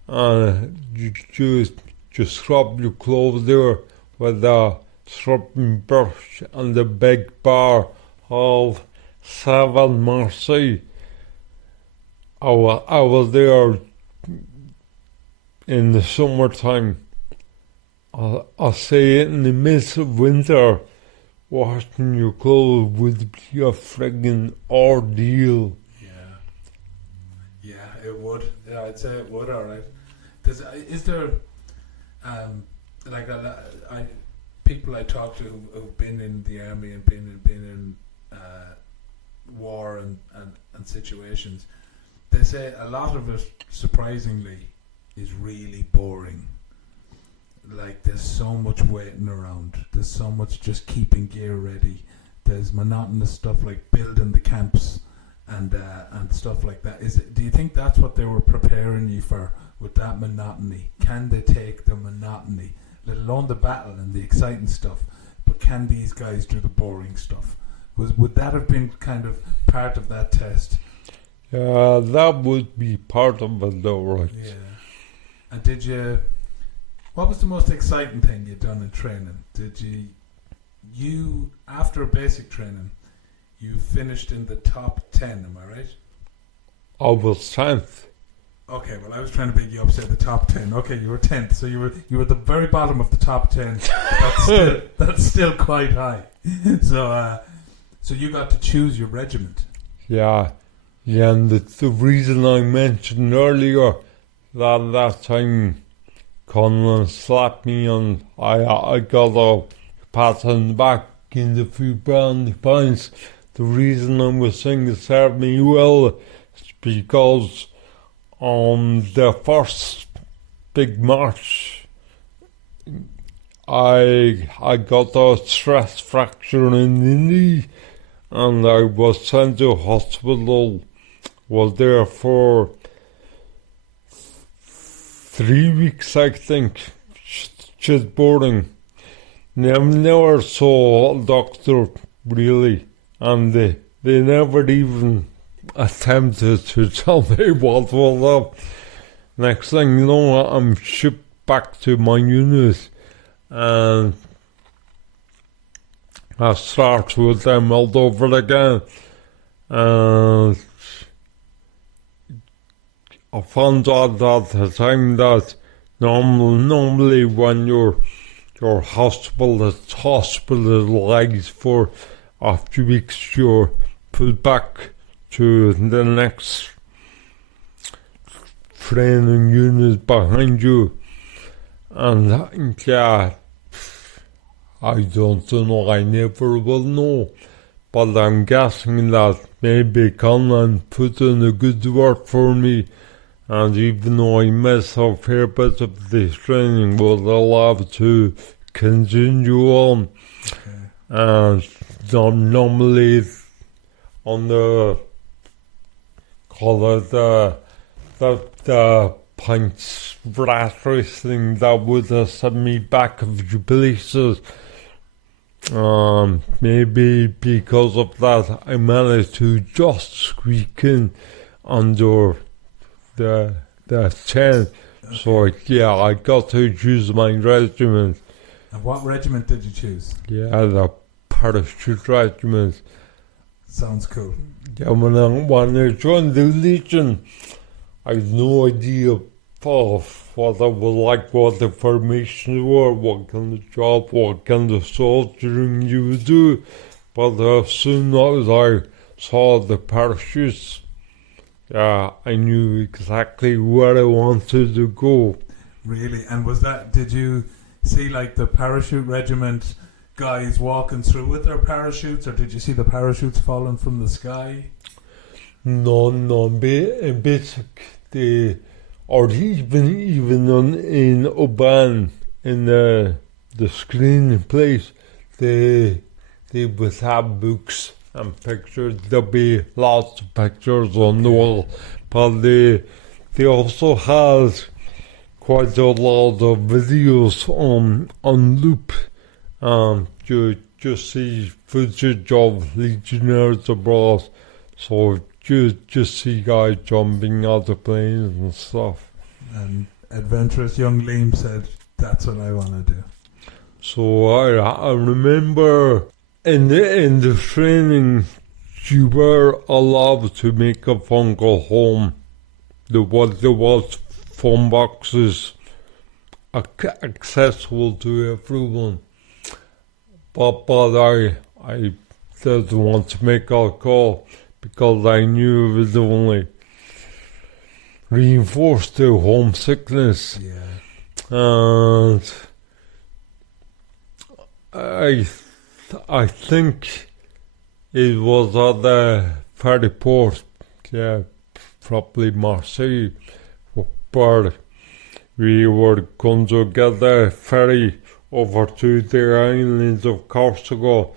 and you just scrub your clothes there with a scrubbing brush and a big bar of Savon Marseille. I was there in the summertime. I'll say in the midst of winter, washing your clothes would be a friggin' ordeal. Yeah, it would. Yeah, I'd say it would. All right. Is there, like people I talk to who've been in the army and been in war and situations, they say a lot of it, surprisingly, is really boring. Like there's so much waiting around. There's so much just keeping gear ready. There's monotonous stuff like building the camps and stuff like that. Do you think that's what they were preparing you for with that monotony? Can they take the monotony, let alone the battle and the exciting stuff? But can these guys do the boring stuff? Would that have been kind of part of that test? Yeah, that would be part of it though, right? Yeah. And what was the most exciting thing you'd done in training? Did you after basic training, you finished in the top 10, am I right? I was 10th. Okay, well, I was trying to make you up, say the top 10. Okay, you were 10th, so you were at the very bottom of the top 10. That's still quite high. So you got to choose your regiment. Yeah, and the reason I mentioned earlier that time Cullinane slapped me and I got a pat on the back in the few brownie points. The reason I was saying it served me well is because on the first big march I got a stress fracture in the knee and I was sent to hospital. Was there for 3 weeks, I think, just boarding. Never saw a doctor, really, and they never even attempted to tell me what was up. Next thing you know, I'm shipped back to my unit, and I start with them all over again, and I found out at the time that normally when you're hospitalized for a few weeks, you're put back to the next training unit behind you. And yeah, I don't know, I never will know. But I'm guessing that maybe Cullinane put in a good work for me. And even though I missed a fair bit of the training, was allowed to continue on. Okay. And normally on the points rat racing, that would have sent me back a few places. Maybe because of that, I managed to just squeak in under the 10. So yeah, I got to choose my regiment. And what regiment did you choose? Yeah, the parachute regiment. Sounds cool. Yeah, when I joined the Legion, I had no idea of what I was like, what the formations were, what kind of job, what kind of soldiering you would do. But as soon as I saw the parachutes, yeah, I knew exactly where I wanted to go. Really? And did you see like the parachute regiment guys walking through with their parachutes, or did you see the parachutes falling from the sky? No, basic, or even in Oban, in the screening place, they would have books and pictures. There'll be lots of pictures on the wall, but they also have quite a lot of videos on loop. You just see footage of Legionnaires abroad, so you just see guys jumping out of planes and stuff. And adventurous young Liam said, "That's what I want to do." So I remember in the training, you were allowed to make a phone call home. There was phone boxes accessible to everyone. But I didn't want to make a call because I knew it would only reinforce the homesickness. Yeah. And I think it was at the ferry port, yeah, probably Marseille, where we were going to get the ferry over to the islands of Corsica.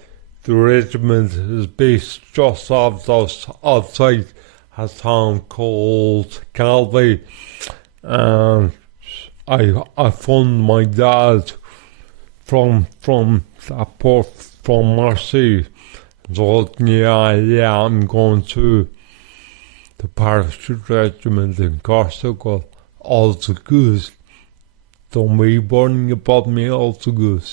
The regiment is based just outside a town called Calvi, and I phoned my dad from that port, from Marseille, and told him, yeah, I'm going to the parachute regiment in Corsica. All the good. Don't be worrying about me, all the good.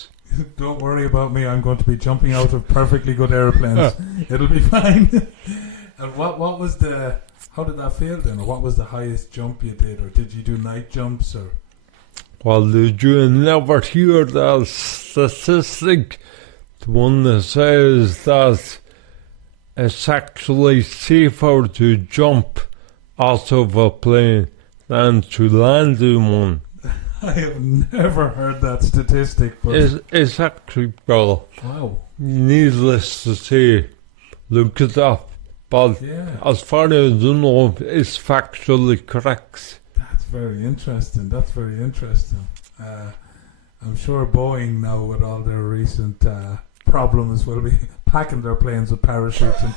Don't worry about me, I'm going to be jumping out of perfectly good airplanes. It'll be fine. And what was the How did that feel then? Or what was the highest jump you did? Or did you do night jumps? Or Well, did you never hear that statistic? The one that says that it's actually safer to jump out of a plane than to land in one. I have never heard that statistic. But It's actually, well, wow. needless to say, look it up. But Yeah. as far as I know, it's factually correct. That's very interesting. That's very interesting. I'm sure Boeing now, with all their recent problems, will be packing their planes with parachutes and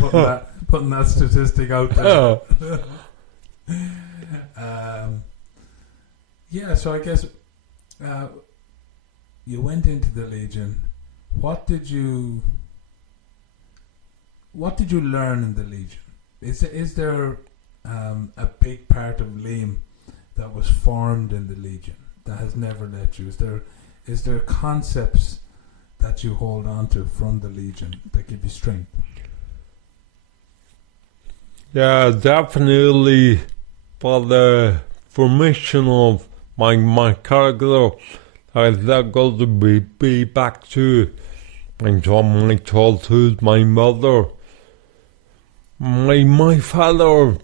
putting that statistic out there. Yeah. So I guess you went into the Legion. What did you learn in the Legion? Is there a big part of Liam that was formed in the Legion that has never left you? Is there concepts that you hold on to from the Legion that give you strength? Yeah, definitely. For the formation of my character, I've got to be back to my childhood, my mother. My father,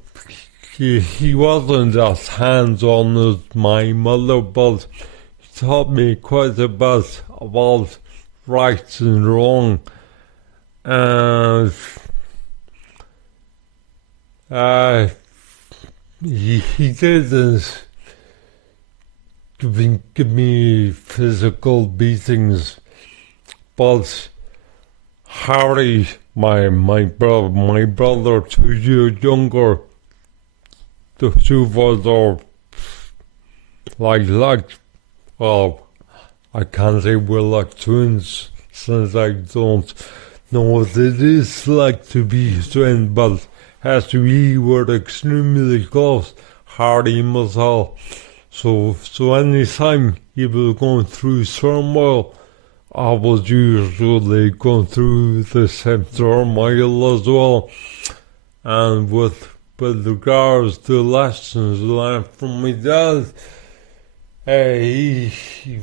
he wasn't as hands-on as my mother, but he taught me quite a bit about right and wrong. And he didn't give me physical beatings, but Harry, my brother 2 years younger, the two of us are well, I can't say we're like twins, since I don't know what it is like to be twins, but as we were extremely close, Harry and myself. So anytime he was going through turmoil, I was usually going through the same turmoil as well. And with regards to lessons learned from my dad, he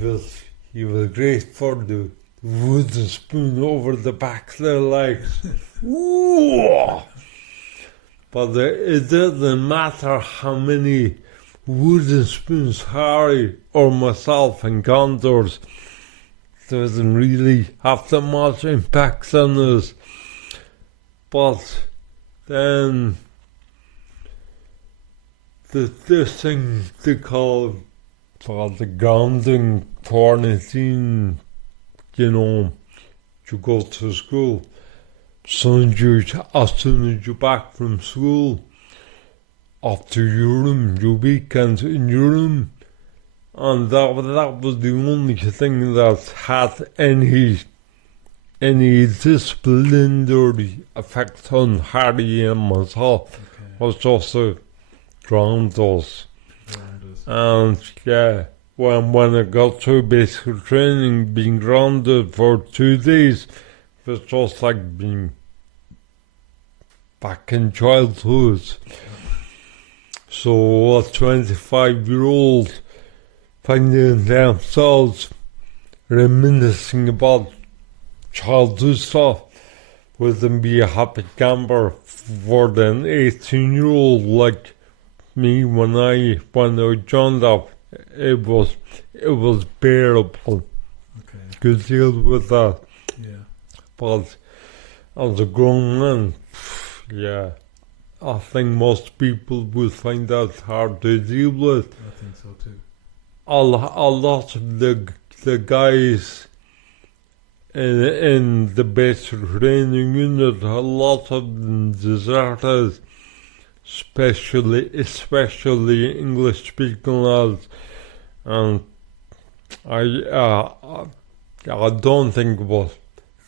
was great for the wooden spoon over the back of their legs. But it didn't matter how many wooden spoons Harry or myself encountered. Doesn't really have that much impact on us. But then this thing they call the grounding quarantine, you go to school. As soon as you're back from school, up to your room, your weekends in your room. And that was the only thing that had any disciplinary effect on Harry and myself. Okay. Was just to ground us. And yeah, when I got to basic training, being grounded for 2 days, it was just like being back in childhood. So a 25-year-old finding themselves reminiscing about childhood stuff wouldn't be a happy camper for an 18-year-old like me when I joined up. It was bearable. Okay. Could deal with that. Yeah. But as a grown man, yeah, I think most people would find that hard to deal with. I think so too. A lot of the guys in the basic training unit, a lot of them deserted, especially English speaking lads, and I don't think it was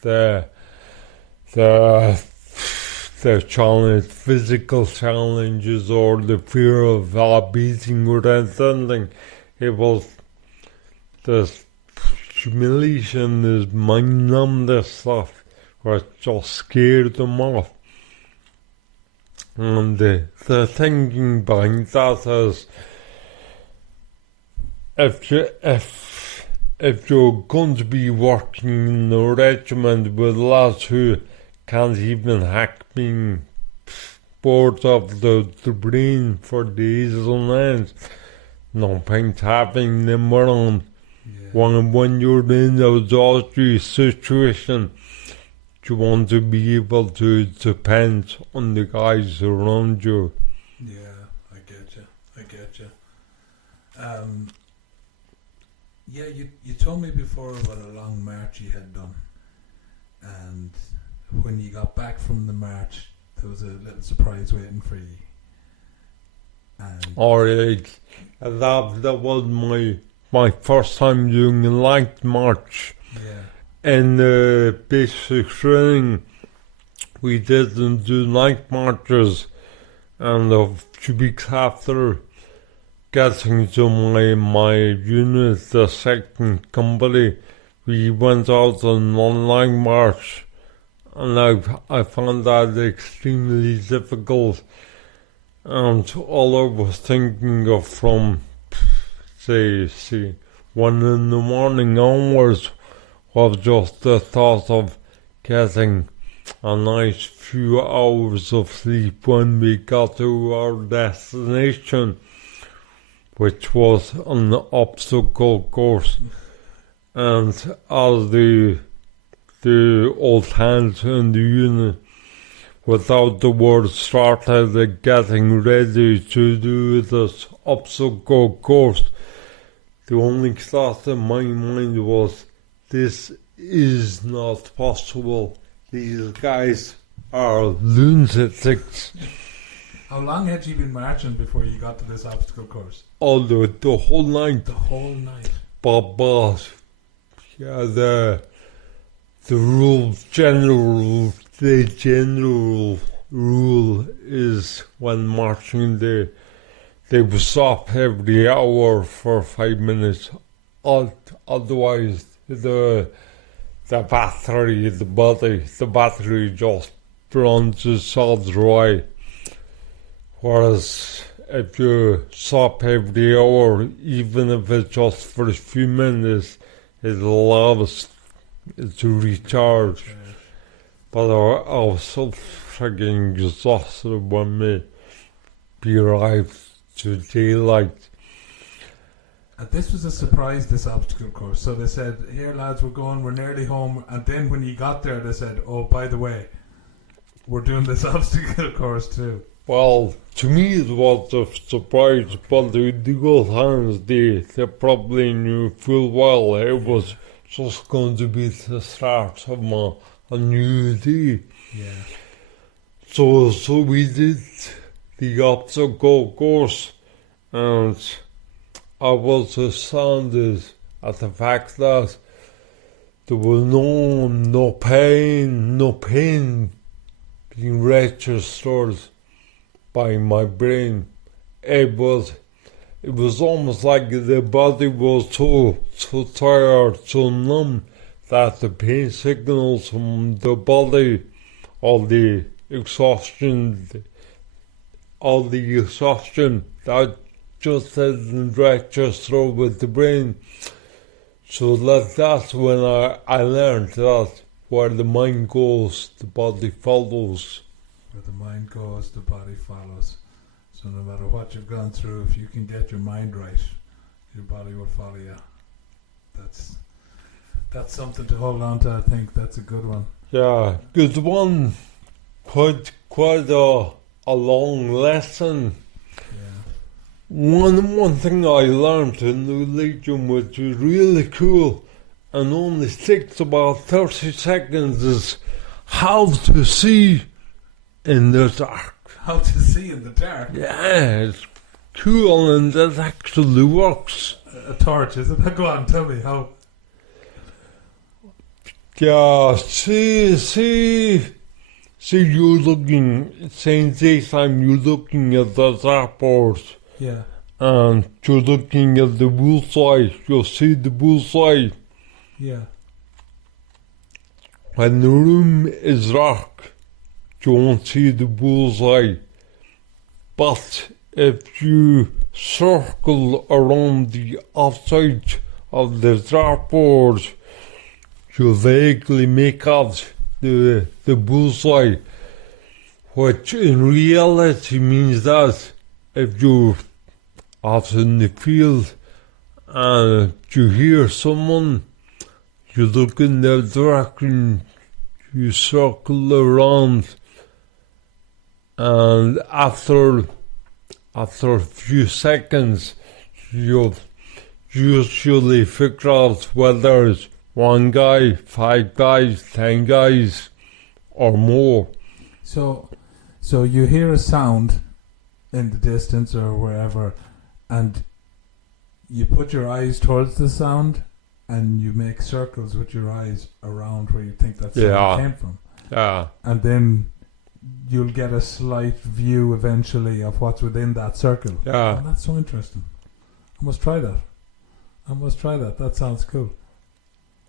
the challenge, physical challenges or the fear of beating or anything. It was this humiliation, this mind-numbness stuff, which just scared them off. And the thinking behind that is, if you're going to be working in a regiment with lads who can't even hack being bored of the brain for days on end, no point having them around. When you're in a dodgy situation, you want to be able to depend on the guys around you. Yeah, I get you. Yeah, you told me before about a long march you had done, and when you got back from the march, there was a little surprise waiting for you. And Alright, that was my first time doing a night march. yeah, In the basic training, we didn't do night marches, and a few weeks after getting to my unit, the second company, we went out on one night march, and I found that extremely difficult. And all I was thinking of from, say, 1 in the morning onwards was just the thought of getting a nice few hours of sleep when we got to our destination, which was an obstacle course. And as the old hands in the unit, without the word started getting ready to do this obstacle course, the only thought in my mind was, this is not possible. These guys are lunatics. how long had you been marching before you got to this obstacle course? Although the whole night. The whole night. But yeah, the general rule is when marching they will stop every hour for 5 minutes. Otherwise the battery just runs itself dry. Whereas if you stop every hour, even if it's just for a few minutes, it allows it to recharge. Okay. But I was so frigging exhausted when we arrived to daylight. And this was a surprise, this obstacle course. So they said, here lads, we're nearly home. And then when you got there, they said, oh, by the way, we're doing this obstacle course too. Well, to me it was a surprise, but the old hands, they probably knew full well it was just going to be the start of a new day. Yeah. So we did the obstacle course, and I was astounded at the fact that there was no pain being registered by my brain. It was almost like the body was so tired, so numb, that the pain signals from the body, all the exhaustion that just didn't register with the brain. So that's when I learned that where the mind goes, the body follows. Where the mind goes, the body follows. So no matter what you've gone through, if you can get your mind right, your body will follow you. That's something to hold on to. I think that's a good one. Yeah, good one. Quite a long lesson. Yeah. One thing I learned in the Legion, which is really cool and only takes about 30 seconds, is how to see in the dark. How to see in the dark. Yeah, it's cool and it actually works. A torch, is it? Go on, tell me how. Yeah, see, you're looking, saying daytime, you're looking at the dartboard. Yeah. And you're looking at the bullseye, you'll see the bullseye. Yeah. When the room is dark, you won't see the bullseye. but if you circle around the outside of the dartboard, you vaguely make out the bullseye, which in reality means that if you're out in the field and you hear someone, you look in their direction, you circle around, and after a few seconds, you'll usually figure out whether it's one guy, 5 guys, 10 guys, or more. So you hear a sound in the distance or wherever, and you put your eyes towards the sound, and you make circles with your eyes around where you think that sound came from. Yeah. And then you'll get a slight view eventually of what's within that circle. Yeah. Oh, that's so interesting. I must try that. That sounds cool.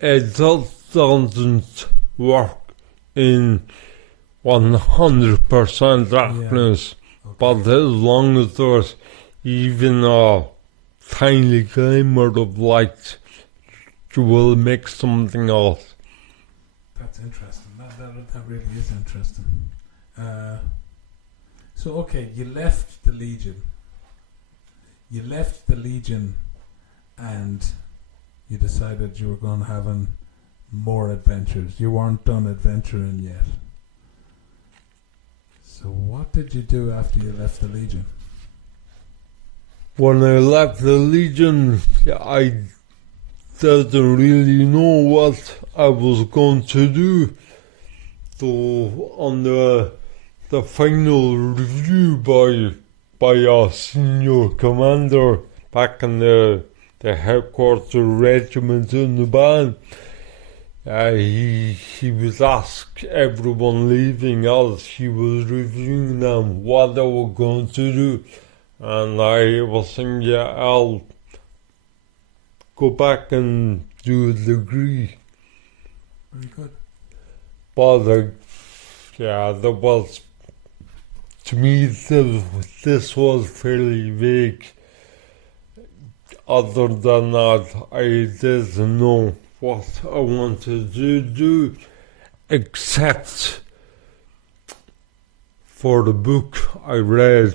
It doesn't work in 100% darkness, Okay. but as long as there's even a tiny glimmer of light, you will make something else. That's interesting. That really is interesting. So okay, you left the Legion. And you decided you were going to have more adventures. You weren't done adventuring yet. So what did you do after you left the Legion? When I left the Legion, I didn't really know what I was going to do. So on the final review by our senior commander back in the headquarters regiment in the band, he was asked everyone leaving us, he was reviewing them what they were going to do, and I was saying, I'll go back and do a degree. Very good. But there was, to me, this was fairly vague. Other than that, I didn't know what I wanted to do, except for the book I read.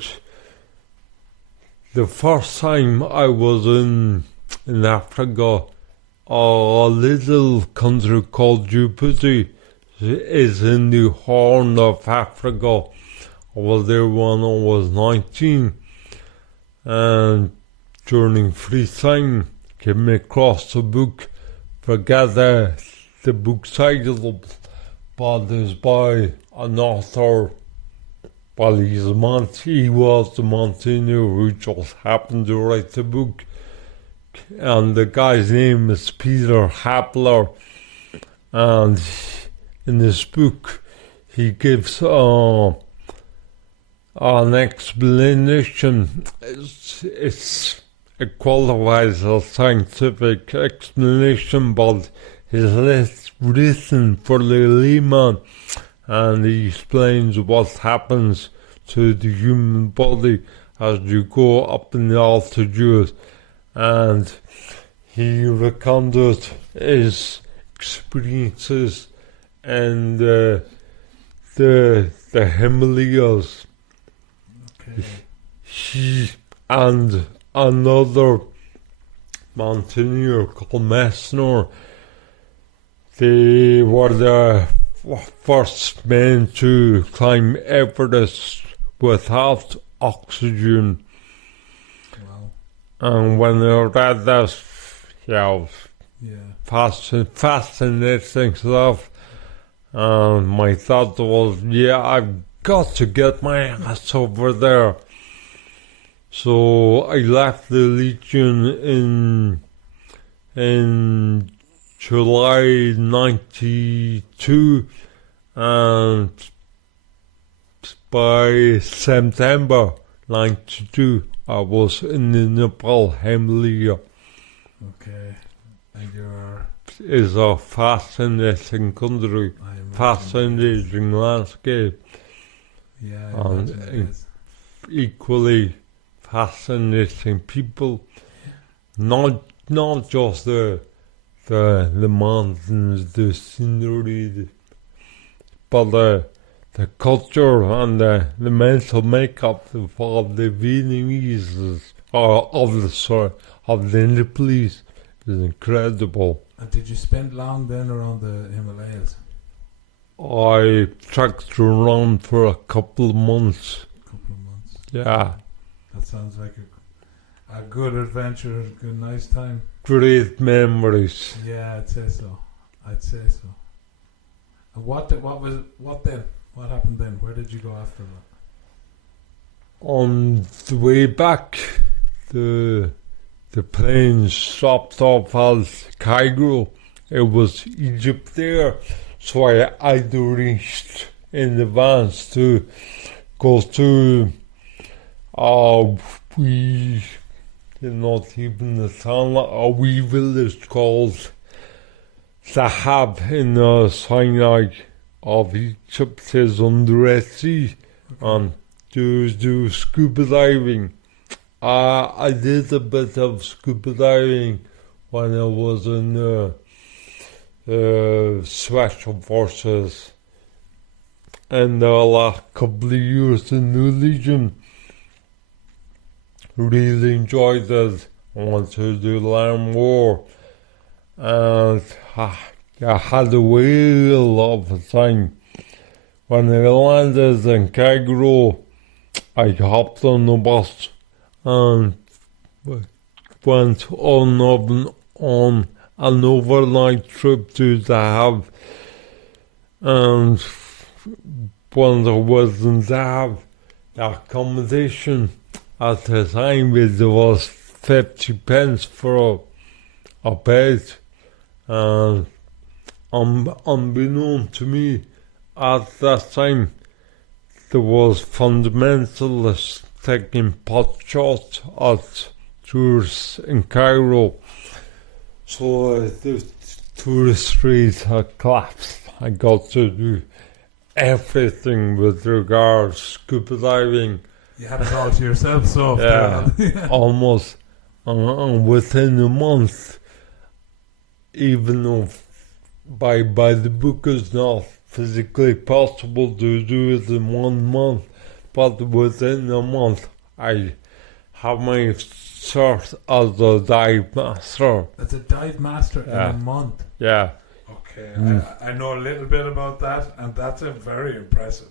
The first time I was in Africa, a little country called Ep2 is in the Horn of Africa. I was there when I was 19, and during free time came across a book, forget the book title, but it's by an author. Well, he was the mountaineer who just happened to write the book, and the guy's name is Peter Hapler, and in this book he gives an explanation. It qualifies as a scientific explanation, but it's written for the layman, and he explains what happens to the human body as you go up in the altitude, and he recounted his experiences in the Himalayas. Okay. He and another mountaineer called Messner, they were the first men to climb Everest without oxygen. Wow. And when I read this, fascinating stuff. My thought was, I've got to get my ass over there. So I left the Legion in July 92, and by September 92 I was in the Nepal Himalaya. Okay. And It's a fascinating country, fascinating landscape. Yeah, I imagine it is. equally fascinating people. Not just the mountains, the scenery, but the culture and the mental makeup of the Vietnamese of the Nepalese is incredible. And did you spend long then around the Himalayas? I trekked around for a couple of months. Yeah. That sounds like a good adventure, a good nice time. Great memories. Yeah, I'd say so. And what then? What happened then? Where did you go after that? On the way back, the plane stopped off at Cairo. It was Egypt there, so I arranged in advance to go to not even the town, a wee village called Sahab in the Sinai of Egypt, is on the Red Sea, and do scuba diving. I did a bit of scuba diving when I was in Special Forces, and the last couple of years in the Legion. Really enjoyed it. I wanted to learn more, and I had a whale of a time. When I landed in Cairo, I hopped on the bus and went on an overnight trip to Dahab. And when I was in Dahab, the accommodation at the time it was 50 pence for a bed, and unbeknown to me at that time there was fundamentalists taking pot shots at tourists in Cairo, so the tourist streets had collapsed. I got to do everything with regards to scuba diving. You had it all to yourself, so yeah, almost. And within a month, even though by the book is not physically possible to do it in 1 month, but within a month, I have my cert as a dive master. As a dive master in a month? Yeah. Okay, I know a little bit about that, and that's very impressive.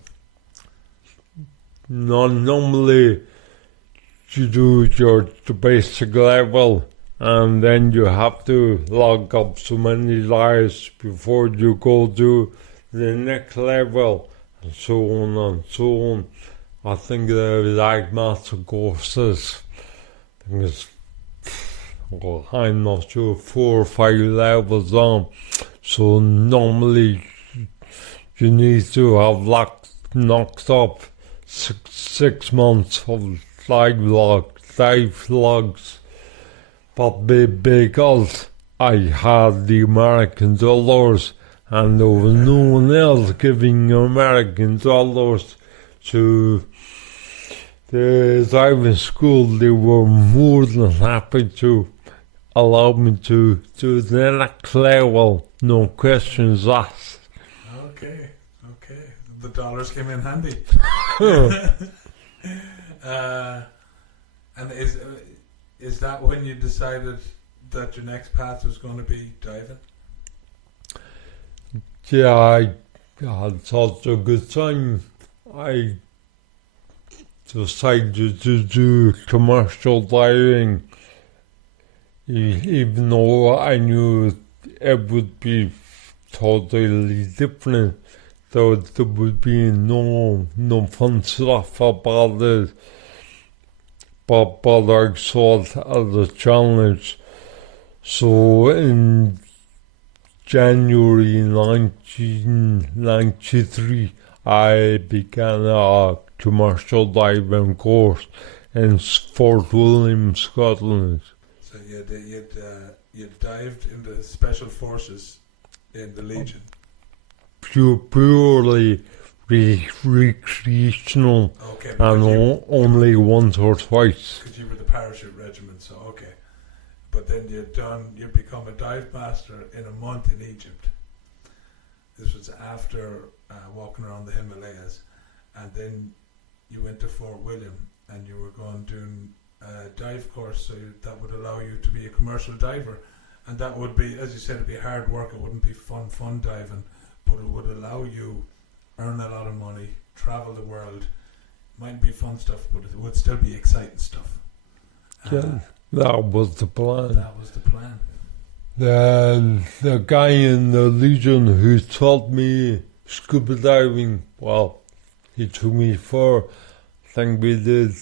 Normally, you do the basic level, and then you have to log up so many lives before you go to the next level, and so on and so on. I think the dive master courses, I'm not sure, 4 or 5 levels on. So normally you need to have knocked up 6 months of dive logs. But because I had the American dollars and there was no one else giving American dollars to the diving school, they were more than happy to allow me to do the next level, no questions asked. Okay. The dollars came in handy. And is that when you decided that your next path was going to be diving? Yeah, I had such a good time. I decided to do commercial diving, even though I knew it would be totally different. There would be no fun stuff about it, but I saw it as a challenge. So in January 1993, I began a commercial diving course in Fort William, Scotland. So you'd dived in the Special Forces in the Legion? Purely recreational Okay, and only once or twice. because you were the parachute regiment, so okay. But then you become a dive master in a month in Egypt. This was after walking around the Himalayas, and then you went to Fort William, and you were going doing a dive course, so that would allow you to be a commercial diver, and that would be, as you said, it'd be hard work. It wouldn't be fun diving, but it would allow you earn a lot of money, travel the world. Might be fun stuff, but it would still be exciting stuff. Yeah, that was the plan. That was the plan. The guy in the Legion who taught me scuba diving, well, he took me for, I think we did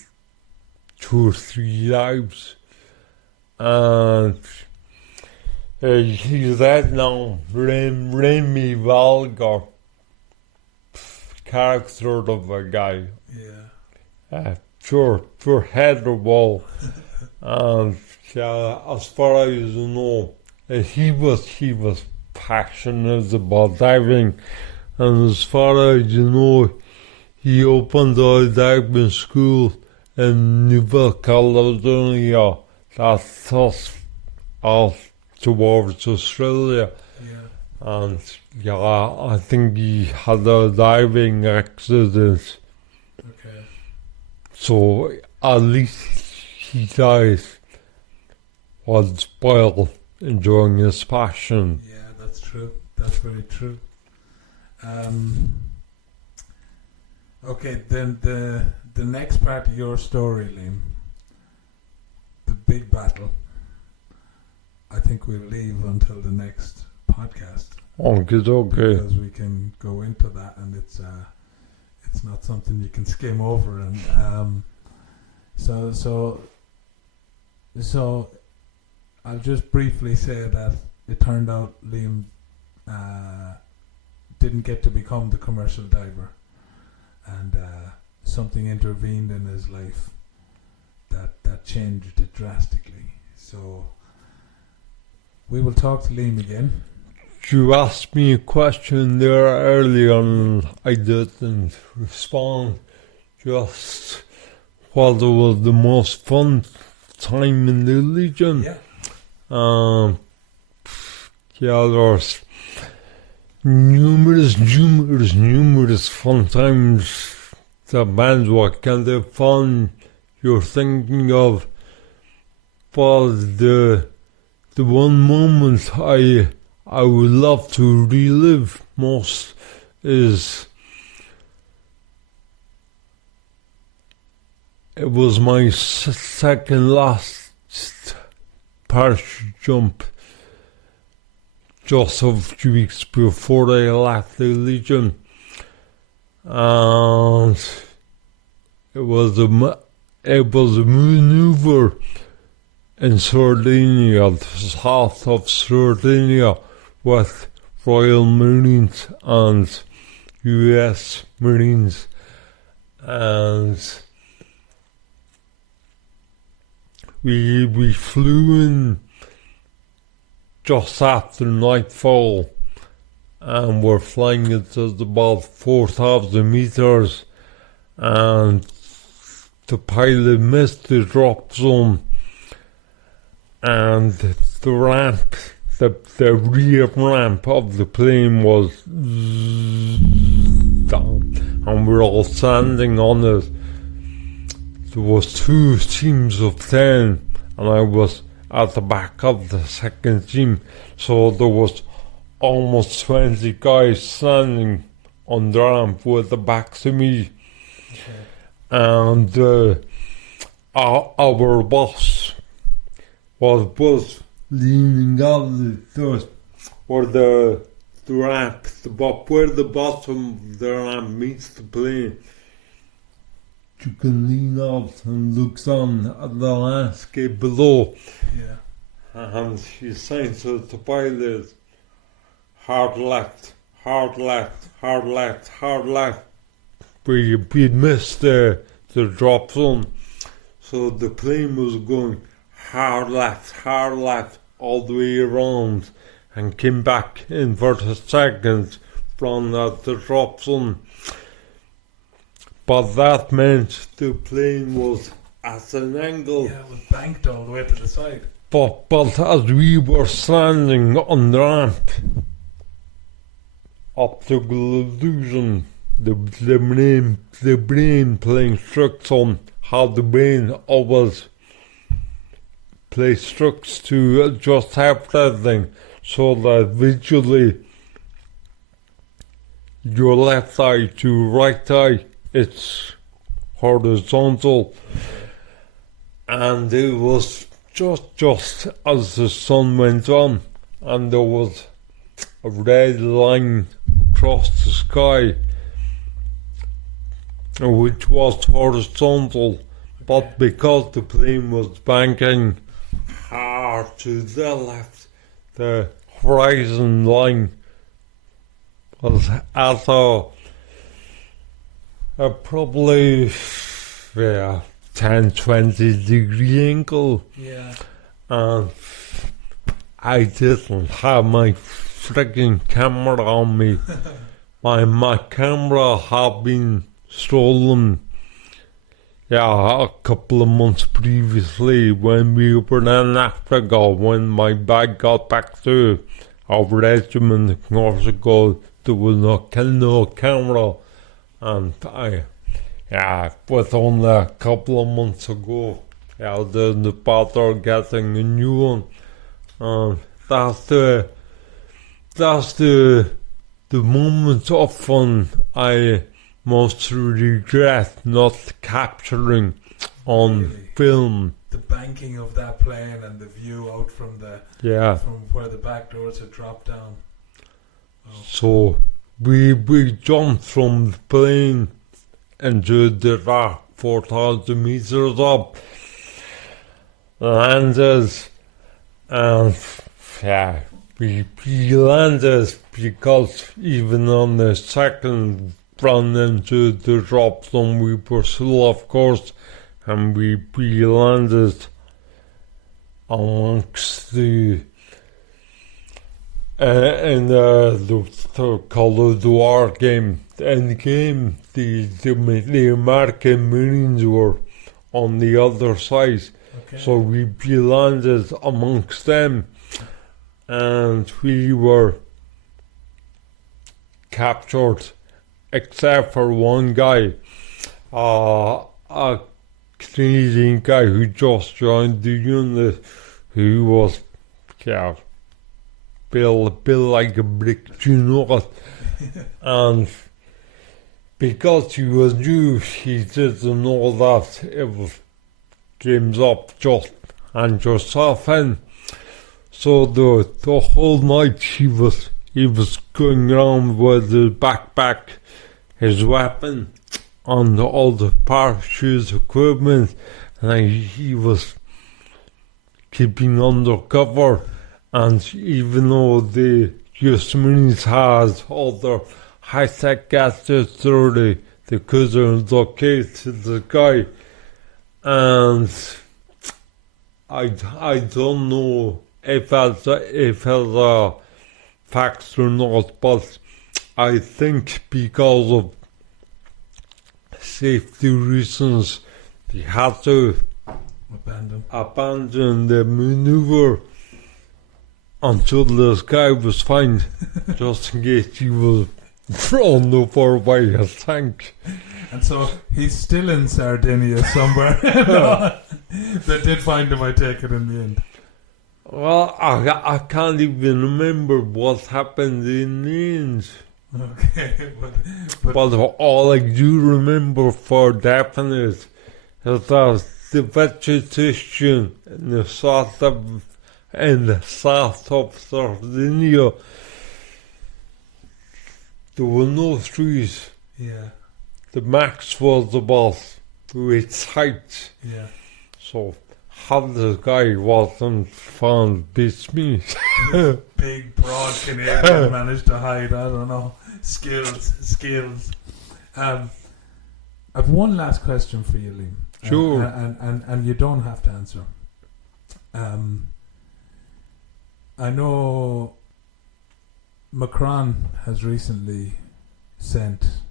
2 or 3 dives, and he's dead now, Remy Valgar, character of a guy, pure header ball, and as far as you know, he was passionate about diving, and as far as you know, he opened a diving school in New Caledonia, that's us towards Australia. And I think he had a diving accident. Okay. So at least he died while spoiled, enjoying his passion. Yeah, that's true. That's very true. Okay, then the next part of your story, Liam, the big battle, I think we'll leave until the next podcast. Okay. Because we can go into that, and it's not something you can skim over, and so I'll just briefly say that it turned out Liam didn't get to become the commercial diver, and something intervened in his life that changed it drastically. So we will talk to Liam again. You asked me a question there earlier and I didn't respond. Just what was the most fun time in the Legion? Yeah. There's numerous fun times. The bands, what kind of fun you're thinking of? But the one moment I would love to relive most is it was my second last parachute jump just a few weeks before I left the Legion, and it was a maneuver in Sardinia, the south of Sardinia, with Royal Marines and US Marines, and we flew in just after nightfall, and we're flying at about 4,000 meters, and the pilot missed the drop zone, and the ramp, the rear ramp of the plane was down, and we're all standing on it. There was 2 teams of 10, and I was at the back of the second team, so there was almost 20 guys standing on the ramp with the back to me. Okay. And our boss was leaning out where the ramp, where the bottom of the ramp meets the plane. You can lean out and look down at the landscape below. Yeah. And he's saying to the pilot, hard left, hard left, hard left, hard left. We'd missed the drop zone. So the plane was going hard left, all the way around, and came back in for the second from the drop zone. but that meant the plane was at an angle. Yeah, it was banked all the way to the side. But as we were standing on the ramp, optical illusion, the brain playing tricks on how the brain always plays tricks to adjust everything so that visually your left eye to right eye, it's horizontal. And it was just as the sun went on, and there was a red line across the sky, which was horizontal, but because the plane was banking hard to the left, the horizon line was at a probably 10-20 degree angle. Yeah. And I didn't have my freaking camera on me. my camera had been stolen a couple of months previously when we were in Africa, when my bag got back to our regiment in Corsica. There was no camera, and with only a couple of months ago, I didn't bother getting a new one. That's the moment often I most regret not capturing on film. The banking of that plane and the view out from from where the back doors had dropped down. Oh. So we jumped from the plane into the rock 4,000 meters up, landed, and we landed because even on the second run into the drop zone we were still off course, and we landed amongst the in the Call of Duty game. In the game, the American Marines were on the other side, so we landed amongst them, and we were captured, except for one guy, a Canadian guy who just joined the unit, who was built like a brick, do you know what? And because he was new, he didn't know that it was games up, just hand yourself in. So the whole night he was going around with his backpack, his weapon, and all the parachute equipment, and he was keeping undercover. And even though the US Marines had all their high-tech gadgets there, they couldn't locate the guy. And I don't know if that's a fact or not, but I think because of safety reasons, they had to abandon the maneuver until this guy was found, just in case he was thrown over by a tank. And so he's still in Sardinia somewhere. They did find him, I take it, in the end. Well, I can't even remember what happened in the end. Okay, but all I do remember for definite is that the vegetation in the south of Sardinia, there were no trees. Yeah. The max was about its height. Yeah. So how the guy wasn't found beats me. Big, broad Canadian managed to hide, I don't know. Skills. I've one last question for you, Liam. Sure. And you don't have to answer. I know Macron has recently sent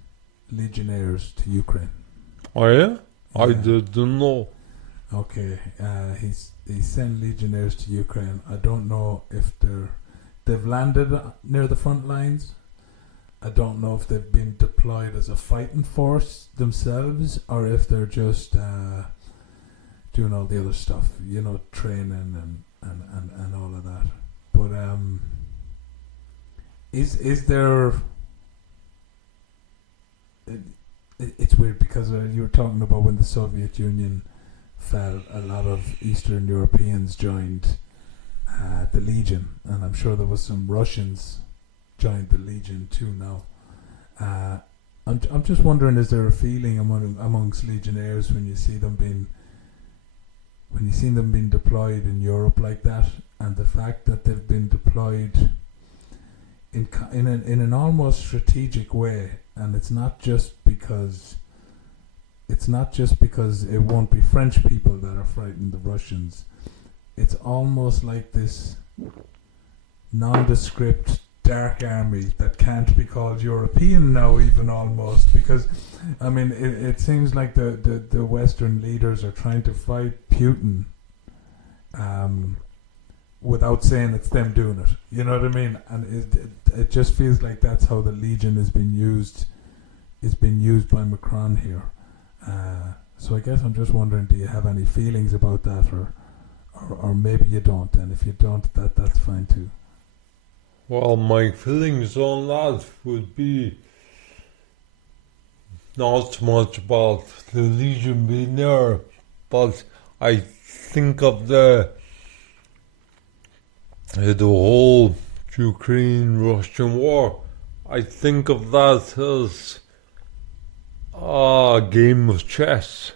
Legionnaires to Ukraine. Oh yeah? I didn't know. Okay, he's sent Legionnaires to Ukraine. I don't know if they've landed near the front lines. I don't know if they've been deployed as a fighting force themselves, or if they're just doing all the other stuff, training and all of that. But is there? It's weird because you were talking about when the Soviet Union fell, a lot of Eastern Europeans joined the Legion, and I'm sure there was some Russians joined the Legion too now. I'm just wondering, is there a feeling amongst Legionnaires when you see them being deployed in Europe like that, and the fact that they've been deployed in an almost strategic way, and it's not just because it won't be French people that are fighting the Russians. It's almost like this nondescript dark army that can't be called European now, even almost, because I mean it seems like the Western leaders are trying to fight Putin without saying it's them doing it. You know what I mean? And it just feels like that's how the Legion has been used. Is being used by Macron here. So I guess I'm just wondering, do you have any feelings about that, or maybe you don't? And if you don't, that's fine too. Well, my feelings on that would be not so much about the Legion being there, but I think of the whole Ukraine-Russian war. I think of that as a game of chess.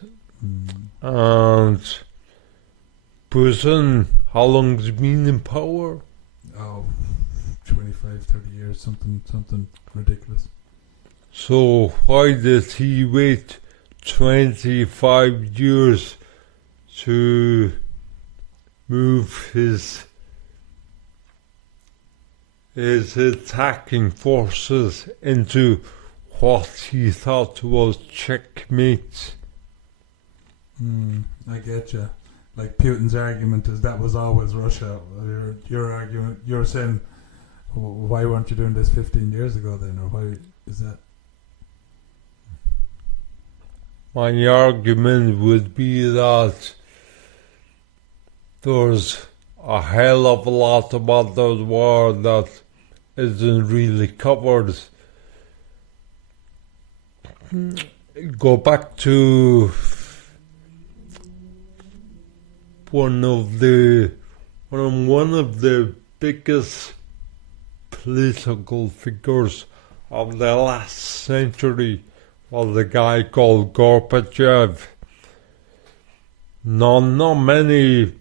And Putin, how long has he been in power? 25, 30 years, something ridiculous. So why did he wait 25 years to move his attacking forces into what he thought was checkmate? I get you. Like Putin's argument is that was always Russia. Your argument, you're saying, why weren't you doing this 15 years ago then, or why is that? My argument would be that there's a hell of a lot about the war that isn't really covered. Go back to one of the biggest political figures of the last century was a guy called Gorbachev. Not many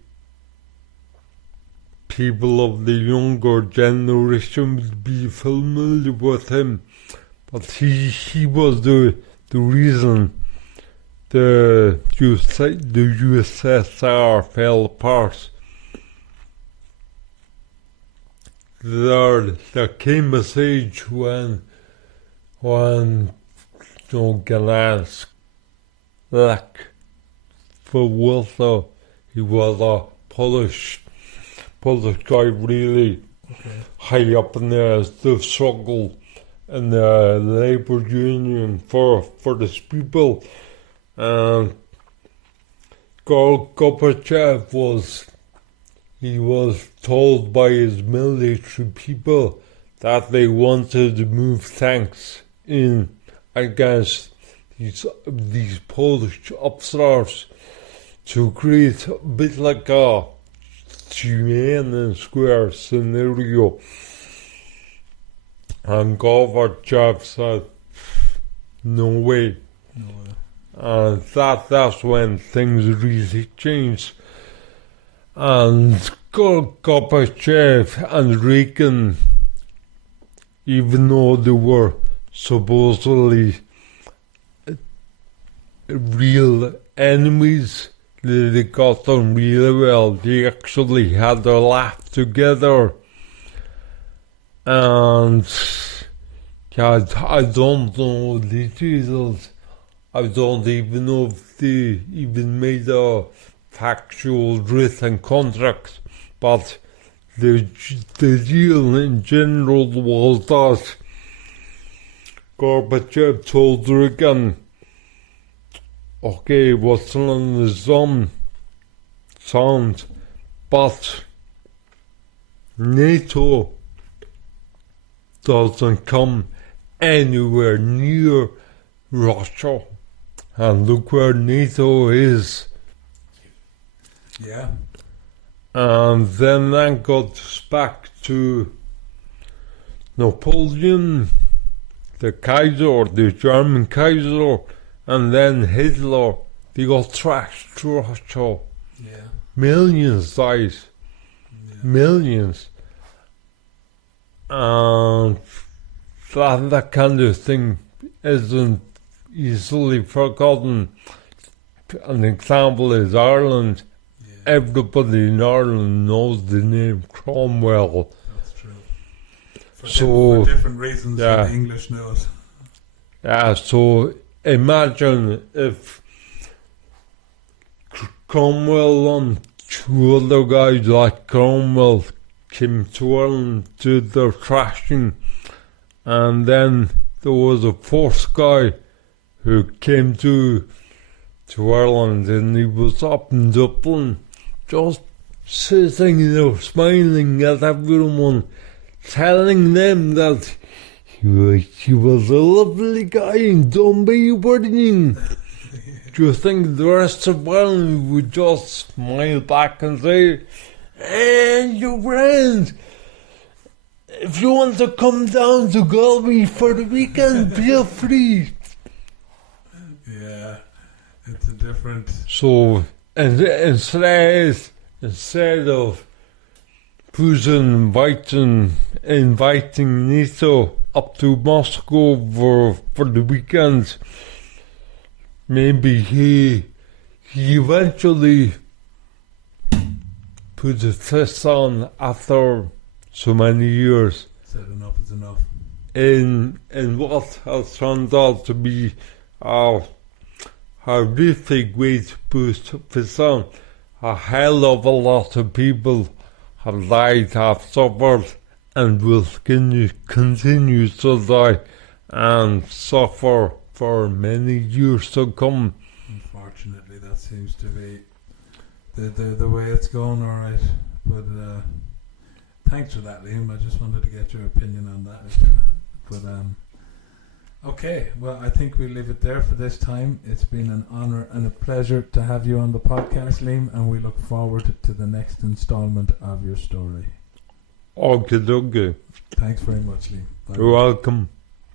people of the younger generation would be familiar with him, but he was the reason the USSR fell apart. There came a stage when Gdansk lacked for Warsaw. He was a Polish guy, really high up in the struggle in the labor union for these people. And Gorbachev was told by his military people that they wanted to move tanks in against these Polish officers to create a bit like a Tiananmen Square scenario. And Gorbachev said, no way. And that's when things really changed. And Gorbachev and Reagan, even though they were supposedly real enemies, they got on really well. They actually had their laugh together. And I don't know the details. I don't even know if they even made a factual written contract, but the deal in general was that Gorbachev told Reagan, okay, what's on the sound, but NATO doesn't come anywhere near Russia. And look where NATO is. Yeah. And then that got us back to Napoleon, the Kaiser, the German Kaiser, and then Hitler. They got trashed to Russia. Yeah. Millions died. Yeah. Millions. And that kind of thing isn't easily forgotten. An example is Ireland. Yeah. Everybody in Ireland knows the name Cromwell. That's true. For So, different reasons yeah. than the English know it. Yeah, so imagine if Cromwell and two other guys like Cromwell came to Ireland, did their trashing, and then there was a fourth guy who came to Ireland, and he was up in Dublin, just sitting there smiling at everyone, telling them that he was a lovely guy and don't be worrying. Do you think the rest of Ireland would just smile back and say, hey, you friends, if you want to come down to Galway for the weekend, feel free. Yeah, it's a different... So, and instead of Putin inviting NATO up to Moscow for the weekend, maybe he eventually put a test on after so many years. Said enough is enough. In what has turned out to be a horrific way to put this on. A hell of a lot of people have died, have suffered, and will continue to die and suffer for many years to come. Unfortunately, that seems to be the way it's going, alright. But thanks for that, Liam. I just wanted to get your opinion on that. But okay, well, I think we'll leave it there for this time. It's been an honour and a pleasure to have you on the podcast, Liam, and we look forward to the next instalment of your story. Okay. Thanks very much, Liam. Bye. You're welcome.